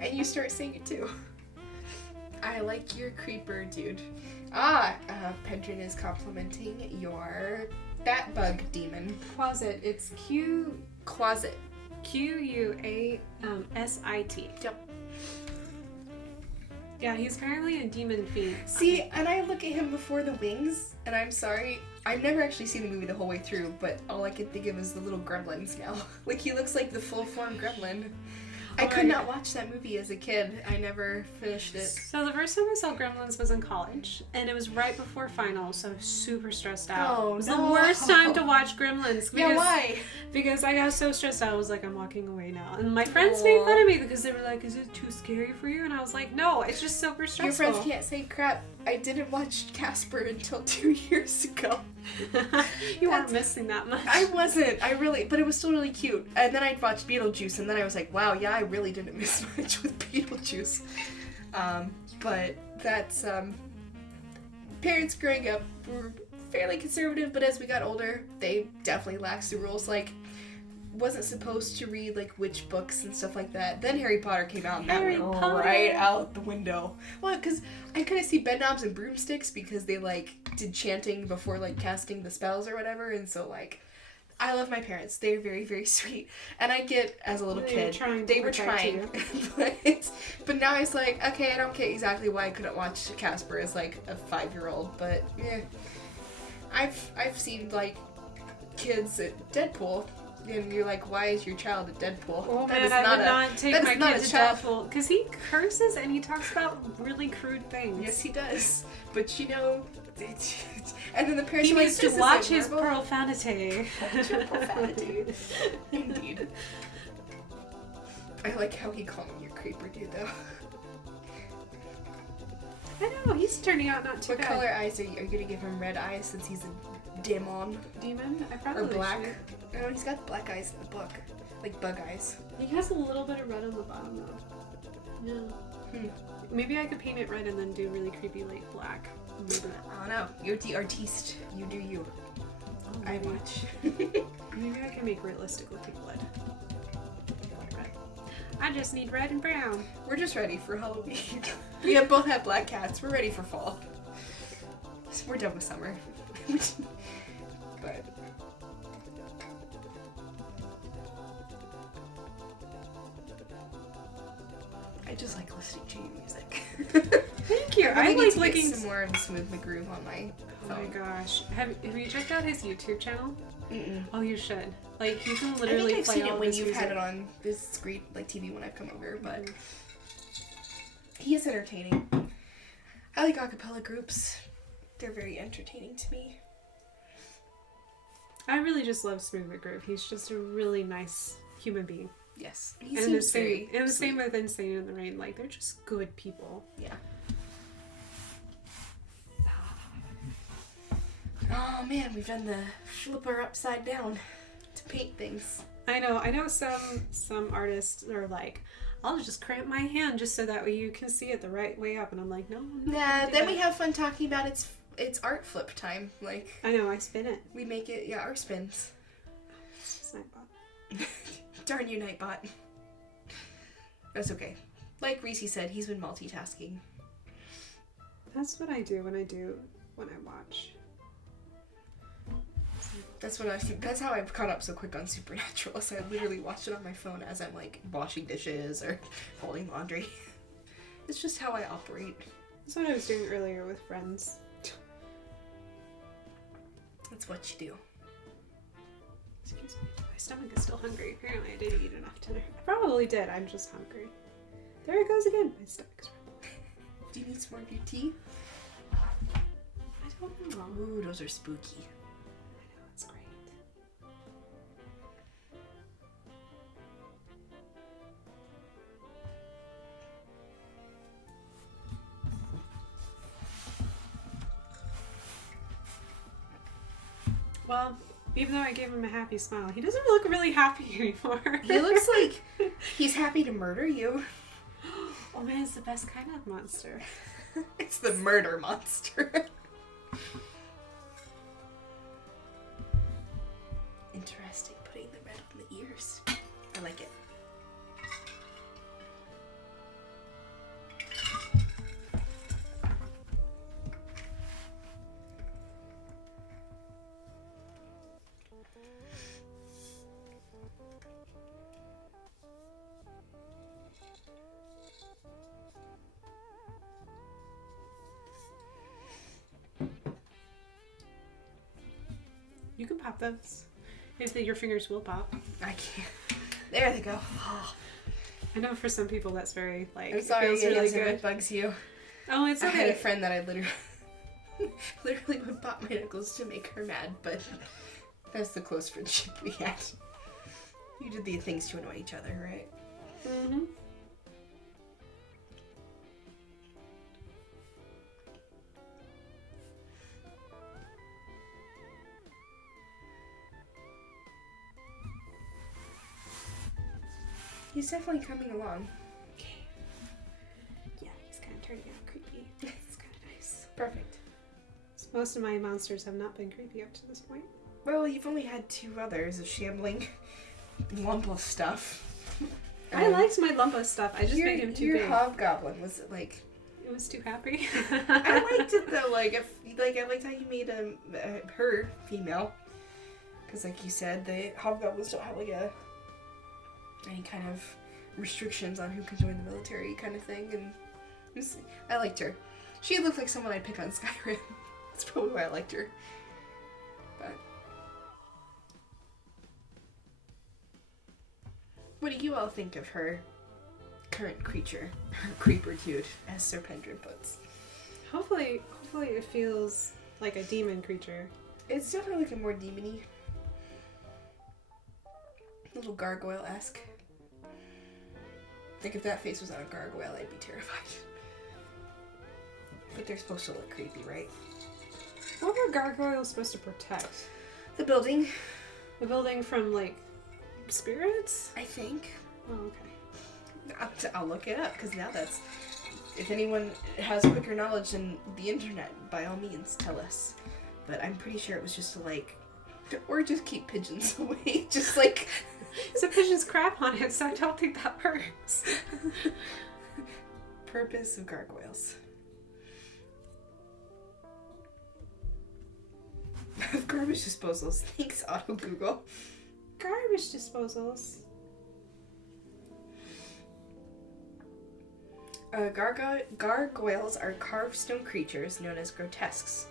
And you start saying it too. I like your creeper, dude. Pedrin is complimenting your bat bug demon. Quasit. It's Quasit. Quasit. Yep. Yeah, he's apparently a demon fiend. See, and I look at him before the wings, and I'm sorry, I've never actually seen the movie the whole way through, but all I can think of is the little gremlins now. Like, he looks like the full-form gremlin. I could not watch that movie as a kid. I never finished it. So the first time I saw Gremlins was in college, and it was right before finals, so I was super stressed out. Oh, it was no. the worst time to watch Gremlins. Yeah, why? Because I got so stressed out, I was like, I'm walking away now. And my friends made fun of me because they were like, is it too scary for you? And I was like, no, it's just super stressful. Your friends can't say crap. I didn't watch Casper until 2 years ago. You weren't missing that much. I wasn't. But it was still really cute. And then I'd watched Beetlejuice, and then I was like, wow, yeah, I really didn't miss much with Beetlejuice. But that's, parents growing up were fairly conservative, but as we got older, they definitely laxed the rules. Like, wasn't supposed to read, like, witch books and stuff like that. Then Harry Potter came out, and that went right out the window. Well, because I couldn't see bedknobs and broomsticks because they, like, did chanting before, like, casting the spells or whatever, and so, like, I love my parents. They're very, very sweet. And I get, as a little kid, they were trying. But now it's like, okay, I don't get exactly why I couldn't watch Casper as, like, a 5-year-old, but, yeah. I've seen, like, kids at Deadpool, and you're like, why is your child a Deadpool? Oh man, I would not take my kid to Deadpool. Because he curses and he talks about really crude things. Yes, he does. But you know, and then the parents he are like, needs to watch his profanity. Profanity. Indeed. I like how he called him your creeper dude, though. I know, he's turning out not too bad. What color eyes are you? Are you gonna give him red eyes since he's a demon? Demon? I probably Or black? should. No, he's got black eyes in the book. Like bug eyes. He has a little bit of red on the bottom though. Yeah. Maybe I could paint it red and then do really creepy like black. Maybe. I don't know. You're the artiste. You do you. Oh, I watch. Maybe I can make realistic looking blood. I just need red and brown. We're just ready for Halloween. We both have black cats. We're ready for fall. We're done with summer. But I just like listening to your music. Thank you. I like looking some more and Smooth McGroove on my phone. Oh my gosh. Have you checked out his YouTube channel? Mm-mm. Oh, you should. Like, you can literally I think I've play seen all it when this you've music. had it on this screen, like TV when I've come over, but he is entertaining. I like acapella groups. They're very entertaining to me. I really just love Smooth McGroove. He's just a really nice human being. Yes. He And seems very the sweet. same with Insane in the Rain. Like, they're just good people. Yeah. Oh man, we've done the flipper upside down to paint things. I know some artists are like, I'll just cramp my hand just so that way you can see it the right way up. And I'm like, no. I'm not Yeah, gonna do then that. we have fun talking about it's art flip time. Like, I know, I spin it. we make it, yeah, our spins. It's just Nightbot. Darn you, Nightbot. That's okay. Like Reese said, he's been multitasking. That's what I do when I watch. That's how I've caught up so quick on Supernatural. So I literally watch it on my phone as I'm like washing dishes or folding laundry. It's just how I operate. That's what I was doing earlier with Friends. That's what you do. Excuse me. My stomach is still hungry. Apparently I didn't eat enough dinner. I probably did. I'm just hungry. There it goes again. My stomach is rumbling. Do you need some more of your tea? I don't know. Ooh, those are spooky. That's great. Well, even though I gave him a happy smile, he doesn't look really happy anymore. He looks like he's happy to murder you. Oh man, it's the best kind of monster. It's the murder monster. Interesting. Putting the red on the ears. I like it. You can pop those. If your fingers will pop. I can't. There they go. Oh. I know for some people that's very, like, I'm sorry, it feels really if good. it bugs you. Oh, it's I okay. had a friend that I literally would pop my knuckles to make her mad, but that's the close friendship we had. You did the things to annoy each other, right? Mm-hmm. He's definitely coming along. Yeah, he's kind of turning out creepy. It's kind of nice. Perfect. So most of my monsters have not been creepy up to this point. Well, you've only had 2 others of shambling lump of stuff. I liked my Lumpa stuff. I just made him too your big. hobgoblin, was it like... It was too happy. I liked it though, I liked how you made her female. Because like you said, the hobgoblins don't have like any kind of restrictions on who can join the military kind of thing, and I liked her. She looked like someone I'd pick on Skyrim. That's probably why I liked her. But what do you all think of her current creature, her creepertude, as Sir Pendrin puts? Hopefully it feels like a demon creature. It's definitely like a more demon-y. A little gargoyle-esque. Like if that face was on a gargoyle, I'd be terrified. But they're supposed to look creepy, right? What were gargoyles supposed to protect? The building, The building from, like, spirits? I think. Oh, okay. I'll look it up, because now that's... If anyone has quicker knowledge than the internet, by all means, tell us. But I'm pretty sure it was just to, like... Or just keep pigeons away. Just, like... So pigeons crap on it, so I don't think that works. Purpose of gargoyles. Garbage disposals. Thanks, Auto Google. Garbage disposals. Gargoyles are carved stone creatures known as grotesques.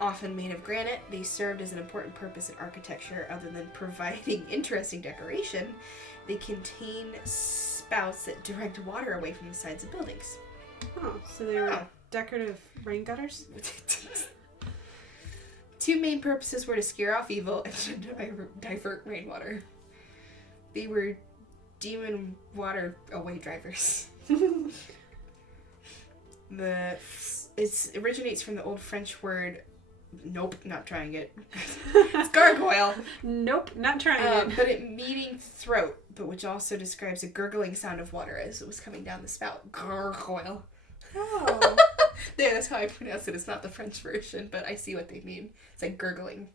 Often made of granite, they served as an important purpose in architecture other than providing interesting decoration. They contain spouts that direct water away from the sides of buildings. Oh, so they were decorative rain gutters? 2 main purposes were to scare off evil and to divert rainwater. They were demon water away drivers. It originates from the old French word... Nope, not trying it. It's gargoyle. Nope, not trying it. But it meaning throat, but which also describes a gurgling sound of water as it was coming down the spout. Gargoyle. Oh. There, that's how I pronounce it. It's not the French version, but I see what they mean. It's like gurgling.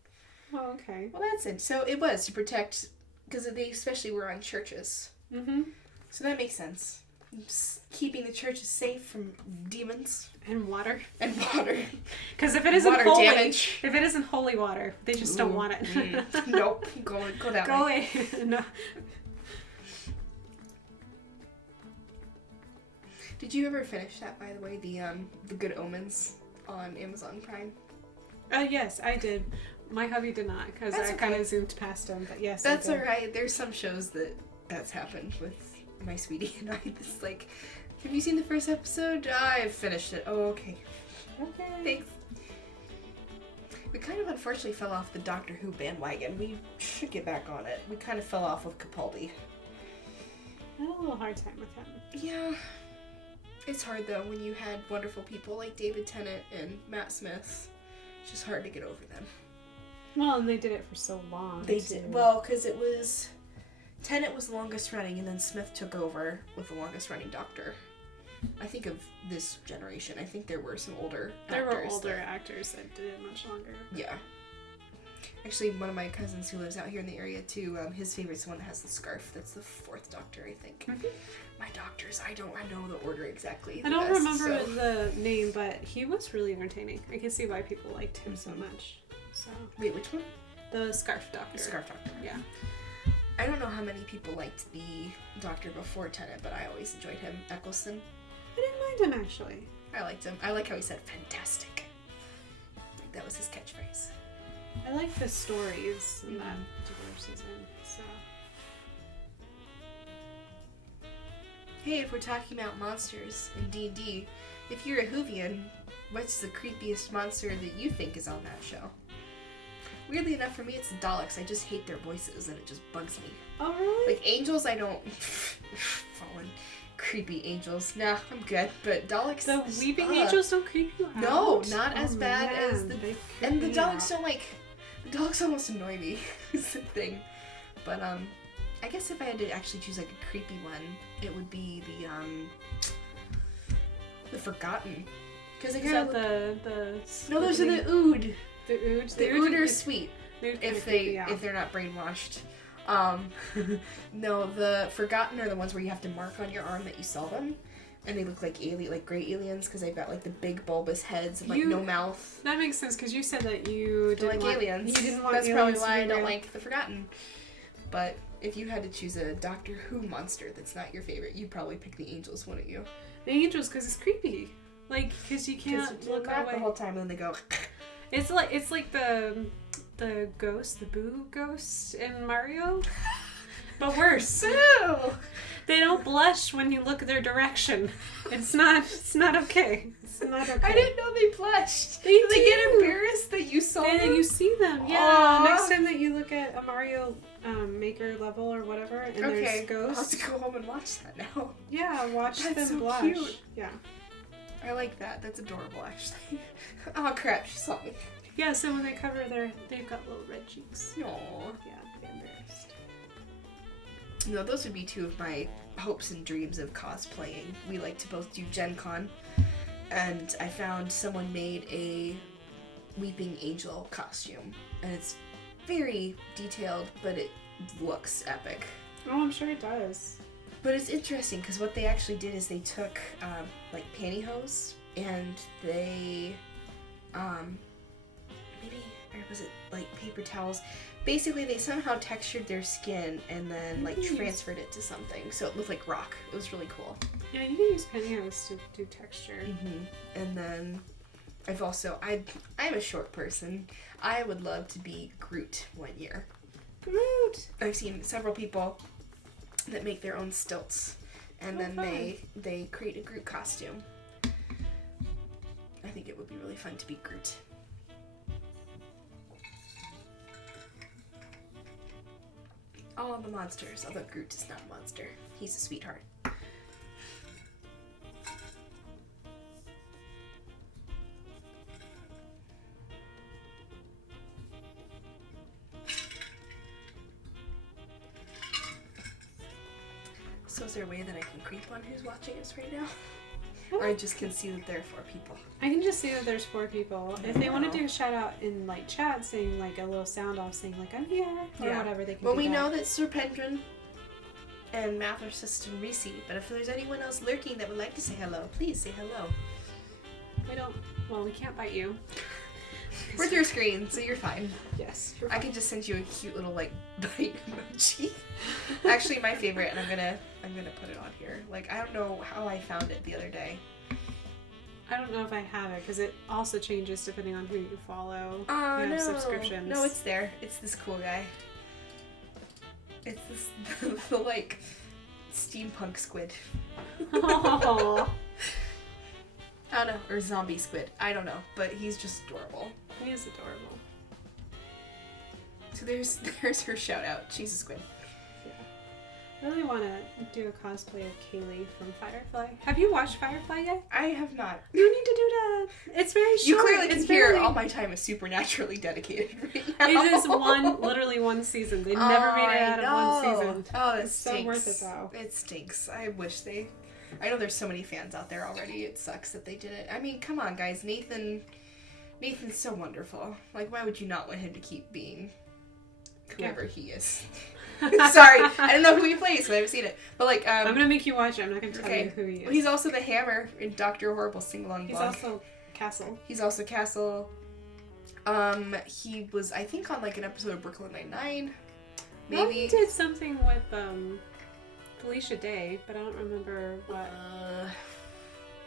Oh, okay. Well, that's it. So it was to protect, because they especially were on churches. Mm-hmm. So that makes sense. Keeping the churches safe from demons. And water. And water. Because if it isn't water holy, damage. if it isn't holy water, they just don't want it. Nope. Go that way. Go away. No. Did you ever finish that, by the way, the Good Omens on Amazon Prime? Yes, I did. My hubby did not, because I kind of zoomed past him, but yes, that's I did. alright. There's some shows that's happened with my sweetie and I. It's like, have you seen the first episode? I've finished it. Oh, okay. Okay. Thanks. We kind of unfortunately fell off the Doctor Who bandwagon. We should get back on it. We kind of fell off with Capaldi. I had a little hard time with him. Yeah. It's hard, though, when you had wonderful people like David Tennant and Matt Smith. It's just hard to get over them. Well, and they did it for so long. They did. Well, because it was... Tennant was the longest running, and then Smith took over with the longest running Doctor. I think of this generation. I think there were some older actors. There were older actors that did it much longer. Yeah. Actually, one of my cousins who lives out here in the area too, his favorite's the one that has the scarf. That's the 4th Doctor, I think. My doctors, I know the order exactly. I don't remember the name, but he was really entertaining. I can see why people liked him so much. So wait, which one? The Scarf Doctor. The Scarf Doctor. Yeah. I don't know how many people liked the Doctor before Tennant, but I always enjoyed him. Eccleston. I didn't mind him, actually. I liked him. I like how he said fantastic. Like that was his catchphrase. I like the stories in that particular season, so. Hey, if we're talking about monsters in D&D, if you're a Whovian, what's the creepiest monster that you think is on that show? Weirdly enough, for me, it's the Daleks. I just hate their voices, and it just bugs me. Oh, really? Like, angels, I don't... Fallen. Creepy angels. Nah, I'm good. But Daleks... The weeping angels don't creep you out? No, not as bad as the... And the out. Daleks don't, like... The Daleks almost annoy me, is the thing. But, I guess if I had to actually choose, like, a creepy one, it would be the Forgotten. Because I kind of... No, those are the Ood. The Ood? The Ood are sweet. If they're not brainwashed. No, the Forgotten are the ones where you have to mark on your arm that you saw them, and they look like gray aliens because they've got like the big bulbous heads and like no mouth. That makes sense because you said that you didn't like aliens. You didn't want That's aliens probably why I don't real. like the Forgotten. But if you had to choose a Doctor Who monster that's not your favorite, you'd probably pick the Angels, wouldn't you? The Angels because it's creepy. Like because you can't look away the whole time, and then they go. It's like the ghost, the Boo ghost in Mario, but worse. Boo! They don't blush when you look their direction. It's not okay. It's not okay. I didn't know they blushed. They get embarrassed that you saw and them. then you see them. Yeah. Next time that you look at a Mario Maker level or whatever, and there's ghosts. I'll have to go home and watch that now. Yeah, watch That's them so blush. Cute. Yeah. I like that. That's adorable, actually. Oh crap! She saw me. Yeah. So when they cover they've got little red cheeks. No. Yeah, they're embarrassed. No, those would be two of my hopes and dreams of cosplaying. We like to both do Gen Con, and I found someone made a Weeping Angel costume, and it's very detailed, but it looks epic. Oh, I'm sure it does. But it's interesting because what they actually did is they took like pantyhose and they maybe, or was it like paper towels? Basically, they somehow textured their skin and then like transferred it to something, so it looked like rock. It was really cool. Yeah, you can use pantyhose to do texture. And then I'm a short person. I would love to be Groot one year. Groot! I've seen several people that make their own stilts, and then they create a Groot costume. I think it would be really fun to be Groot. All the monsters, although Groot is not a monster. He's a sweetheart. So is there a way that I can creep on who's watching us right now? Or I just can see that there are 4 people. I can just see that there's 4 people. If they want to do a shout out in like chat, saying like a little sound off, saying like I'm here or whatever, they can. Well, do we that. know that Sir Pendrin and Mather Sister Reese, but if there's anyone else lurking that would like to say hello, please say hello. We don't. Well, we can't bite you. We're through screen, so you're fine. Yes. I can just send you a cute little like bite emoji. Actually, my favorite, and I'm gonna put it on here. Like, I don't know how I found it the other day. I don't know if I have it because it also changes depending on who you follow. Oh, you have no. subscriptions. No, it's there. It's this cool guy. It's this the like steampunk squid. Oh. I don't know, or zombie squid. I don't know, but he's just adorable. He is adorable. So there's her shout out. She's a squid. I really want to do a cosplay of Kaylee from Firefly. Have you watched Firefly yet? I have not. You need to do that. It's very short. You clearly can hear very... all my time is supernaturally dedicated right now. It is literally one season. They never made it out of one season. Oh, it it's stinks. so worth it though. It stinks. I wish I know there's so many fans out there already. It sucks that they did it. I mean, come on, guys. Nathan Nathan's so wonderful. Like, why would you not want him to keep being whoever he is? Sorry, I don't know who he plays, so I haven't seen it. But like, I'm gonna make you watch it. I'm not gonna tell okay. you who he is. Well, he's also the Hammer in Dr. Horrible sing-along He's blog. also Castle. He's also Castle. He was, I think, on like an episode of Brooklyn Nine-Nine. Maybe. He did something with Felicia Day, but I don't remember what.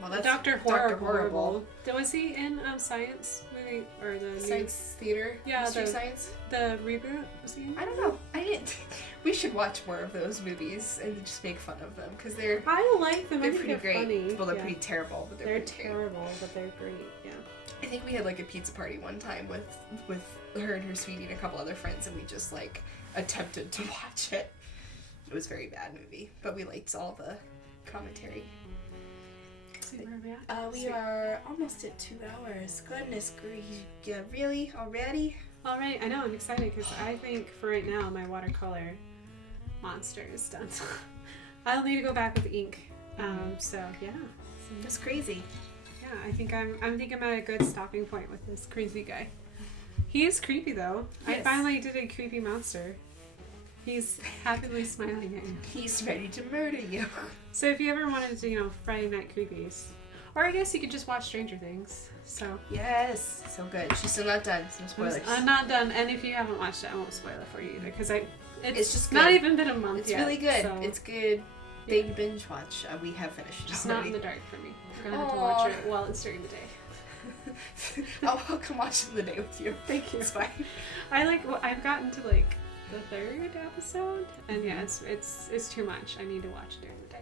Well, that's Dr. Horrible. Was he in Science movie or the Science Theater? Yeah, Mystery Science. The reboot. Was he in? I don't know. I didn't. We should watch more of those movies and just make fun of them because they're. I like them. They're pretty great. Funny. Well, they're pretty terrible, but they're pretty terrible, but they're great. Yeah. I think we had like a pizza party one time with her and her sweetie and a couple other friends, and we just like attempted to watch it. It was a very bad movie, but we liked all the commentary. We are almost at 2 hours. Goodness grief. Yeah, really? Already? Already. I know, I'm excited because I think for right now my watercolor monster is done. I'll need to go back with ink. So yeah. That's crazy. Yeah, I think I'm at a good stopping point with this crazy guy. He is creepy though. Yes. I finally did a creepy monster. He's happily smiling at you. He's ready to murder you. So if you ever wanted to, Friday Night Creepies, or I guess you could just watch Stranger Things. So yes, so good. She's still not done. So no spoilers. I'm not done, and if you haven't watched it, I won't spoil it for you either because it's just good. Not even been a month it's yet. It's really good. So. It's good. Big binge watch. We have finished. It's already. not in the dark for me. We're gonna have to watch it while it's during the day. I'll come watch it in the day with you. Thank you. It's fine. I've gotten to like the 3rd episode, and yeah, it's too much. I need to watch it during the day.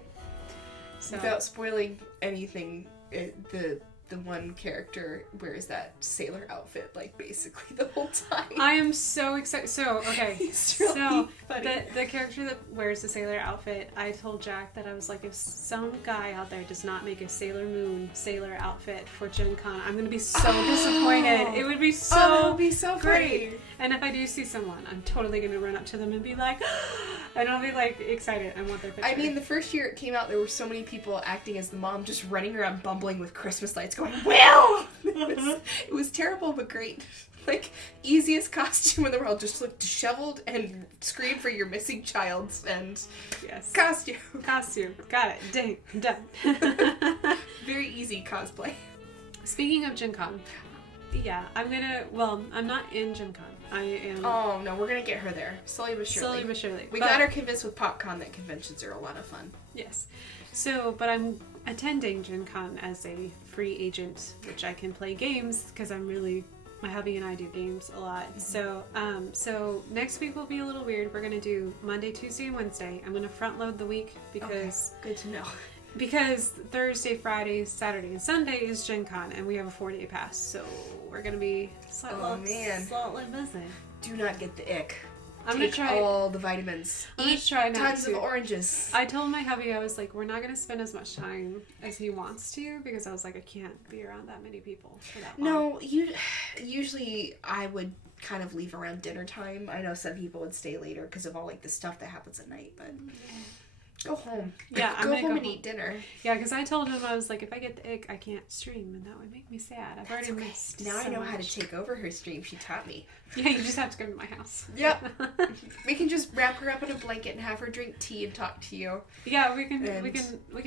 So without spoiling anything, the one character wears that sailor outfit like basically the whole time. I am so excited. So okay, he's really funny. The character that wears the sailor outfit, I told Jack that I was like, if some guy out there does not make a Sailor Moon sailor outfit for Gen Con, I'm gonna be so disappointed. It would be so that would be so great. funny. And if I do see someone, I'm totally gonna run up to them and be like, and I'll be like excited. I want their picture. I mean, the first year it came out, there were so many people acting as the mom, just running around bumbling with Christmas lights, going, "Will!" It was terrible but great. Like, easiest costume in the world. Just look disheveled and scream for your missing child. And yes, costume. Got it. Done. Very easy cosplay. Speaking of Gen Con, yeah, I'm not in Gen Con. I am. Oh no, we're gonna get her there. Slowly but surely. We got her convinced with PopCon that conventions are a lot of fun. Yes. So, but I'm attending Gen Con as a free agent, which I can play games because my hubby and I do games a lot. Mm-hmm. So next week will be a little weird. We're gonna do Monday, Tuesday, and Wednesday. I'm gonna front load the week because good to know. Because Thursday, Friday, Saturday, and Sunday is Gen Con, and we have a 4-day pass, so we're gonna be slightly busy. Do not get the ick. I'm Take gonna try all the vitamins. I'm gonna try not tons of oranges. I told my hubby, I was like, we're not gonna spend as much time as he wants to, because I was like, I can't be around that many people for that long. No, usually I would kind of leave around dinner time. I know some people would stay later because of all like the stuff that happens at night, but go home. Yeah, go home and eat dinner. Yeah, because I told him, I was like, if I get the ick, I can't stream, and that would make me sad. I've already missed. Now so I know much. how to take over her stream. She taught me. Yeah, you just have to come to my house. Yep. We can just wrap her up in a blanket and have her drink tea and talk to you. Yeah, we can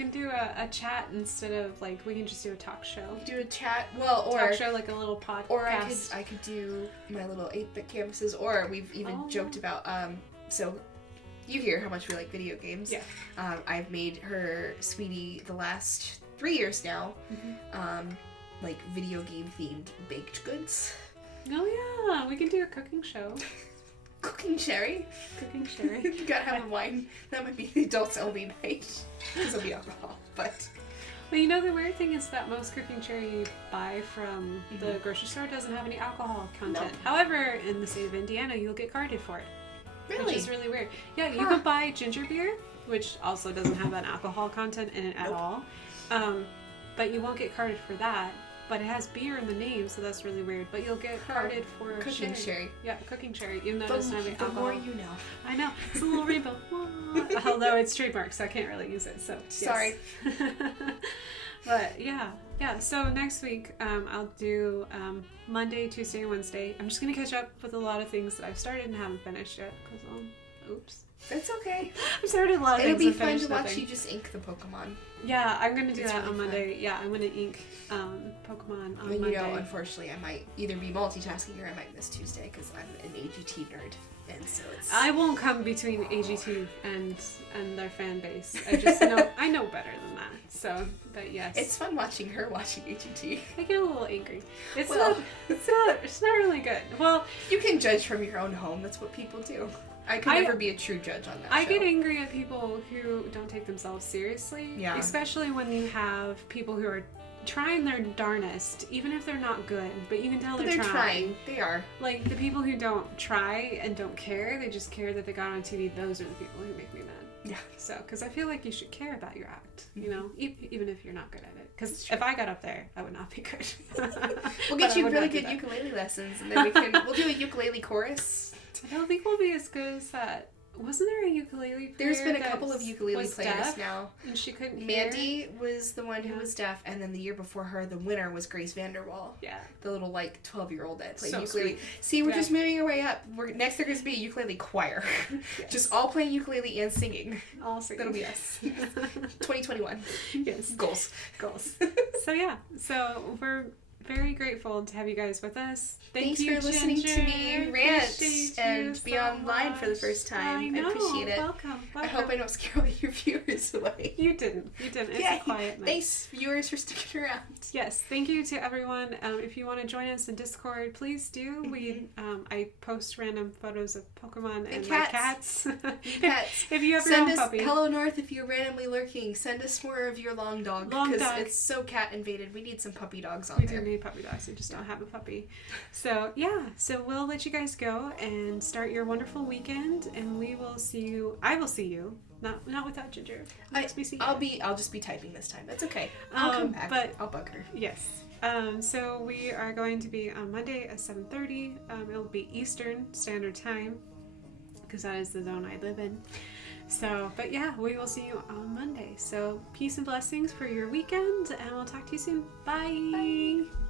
do a chat instead of like we can just do a talk show. Do a chat, or talk show like a little podcast. Or I could do my little 8-bit canvases, or we've even joked about so. You hear how much we like video games. Yeah. I've made her sweetie the last 3 years now, like video game themed baked goods. Oh yeah, we can do a cooking show. Cooking sherry. You gotta have a wine. That might be the adults only night because it'll be alcohol. But you know the weird thing is that most cooking cherry you buy from the grocery store doesn't have any alcohol content. Nope. However, in the state of Indiana, you'll get carded for it. Really? Which is really weird. Yeah, you could buy ginger beer, which also doesn't have an alcohol content in it at all. But you won't get carded for that. but it has beer in the name, so that's really weird. But you'll get carded for Cooking sherry. Yeah, cooking sherry, even though it's not The more you know. I know. It's a little rainbow. Although it's trademarked, so I can't really use it. So yes. Sorry. But yeah. So next week, I'll do Monday, Tuesday, and Wednesday. I'm just gonna catch up with a lot of things that I've started and haven't finished yet. Cause oops. That's okay. I've started a lot of It'll things. be fun to watch you just ink the Pokemon. Yeah, I'm gonna do that really on fun. Monday. Yeah, I'm gonna ink Pokemon on And Monday. Unfortunately, I might either be multitasking or I might miss Tuesday because I'm an AGT nerd, and so it's. I won't come between AGT and their fan base. I just know I know better than that. So, but yes, It's fun watching her watching AGT. I get a little angry. It's Well- not really good. Well, You can judge from your own home. That's what people do. I could never be a true judge on that. I show. get angry at people who don't take themselves seriously. Yeah. Especially when you have people who are trying their darnest, even if they're not good, but you can tell But they're they're trying. They are. Like the people who don't try and don't care, they just care that they got on TV. Those are the people who make me mad. Yeah. So, because I feel like you should care about your act, you know, even if you're not good at it. Because if I got up there, I would not be good. We'll get you really good ukulele lessons, and then we'll do a ukulele chorus. I don't think we'll be as good as that. Wasn't there a ukulele player? There's been a couple of ukulele was players deaf now. and she couldn't hear? Mandy was the one who was deaf, and then the year before her, the winner was Grace Vanderwall. Yeah. The little 12-year-old that played So ukulele. sweet. See, we're Yeah. just moving our way up. Next there is be a ukulele choir. Yes. Just all playing ukulele and singing. All singing. That'll be us. 2021. Yes. Goals. So yeah, so we're very grateful to have you guys with us. Thanks you, for listening Ginger. to me rant Appreciate and you be so online for the much. first time. I know. appreciate it. Welcome. I hope I don't scare all your viewers away. You didn't. It's Yay. a quiet night. Thanks, viewers, for sticking around. Yes, thank you to everyone. If you want to join us in Discord, please do. We I post random photos of Pokemon and my cats. Pets. If you have your Send own us puppy. Hello North if you're randomly lurking. Send us more of your long dog Long because dog. it's so cat invaded. We need some puppy dogs on We there. do need puppy dogs. We just don't have a puppy. So yeah, so we'll let you guys go and start your wonderful weekend, and we will see you. I will see you. Not without Ginger. I'll just be typing this time. That's okay. I'll come back. But I'll bug her. yes. So we are going to be on Monday at 7:30. It'll be Eastern Standard Time because that is the zone I live in. So, but yeah, we will see you on Monday. So peace and blessings for your weekend, and we'll talk to you soon. Bye. Bye.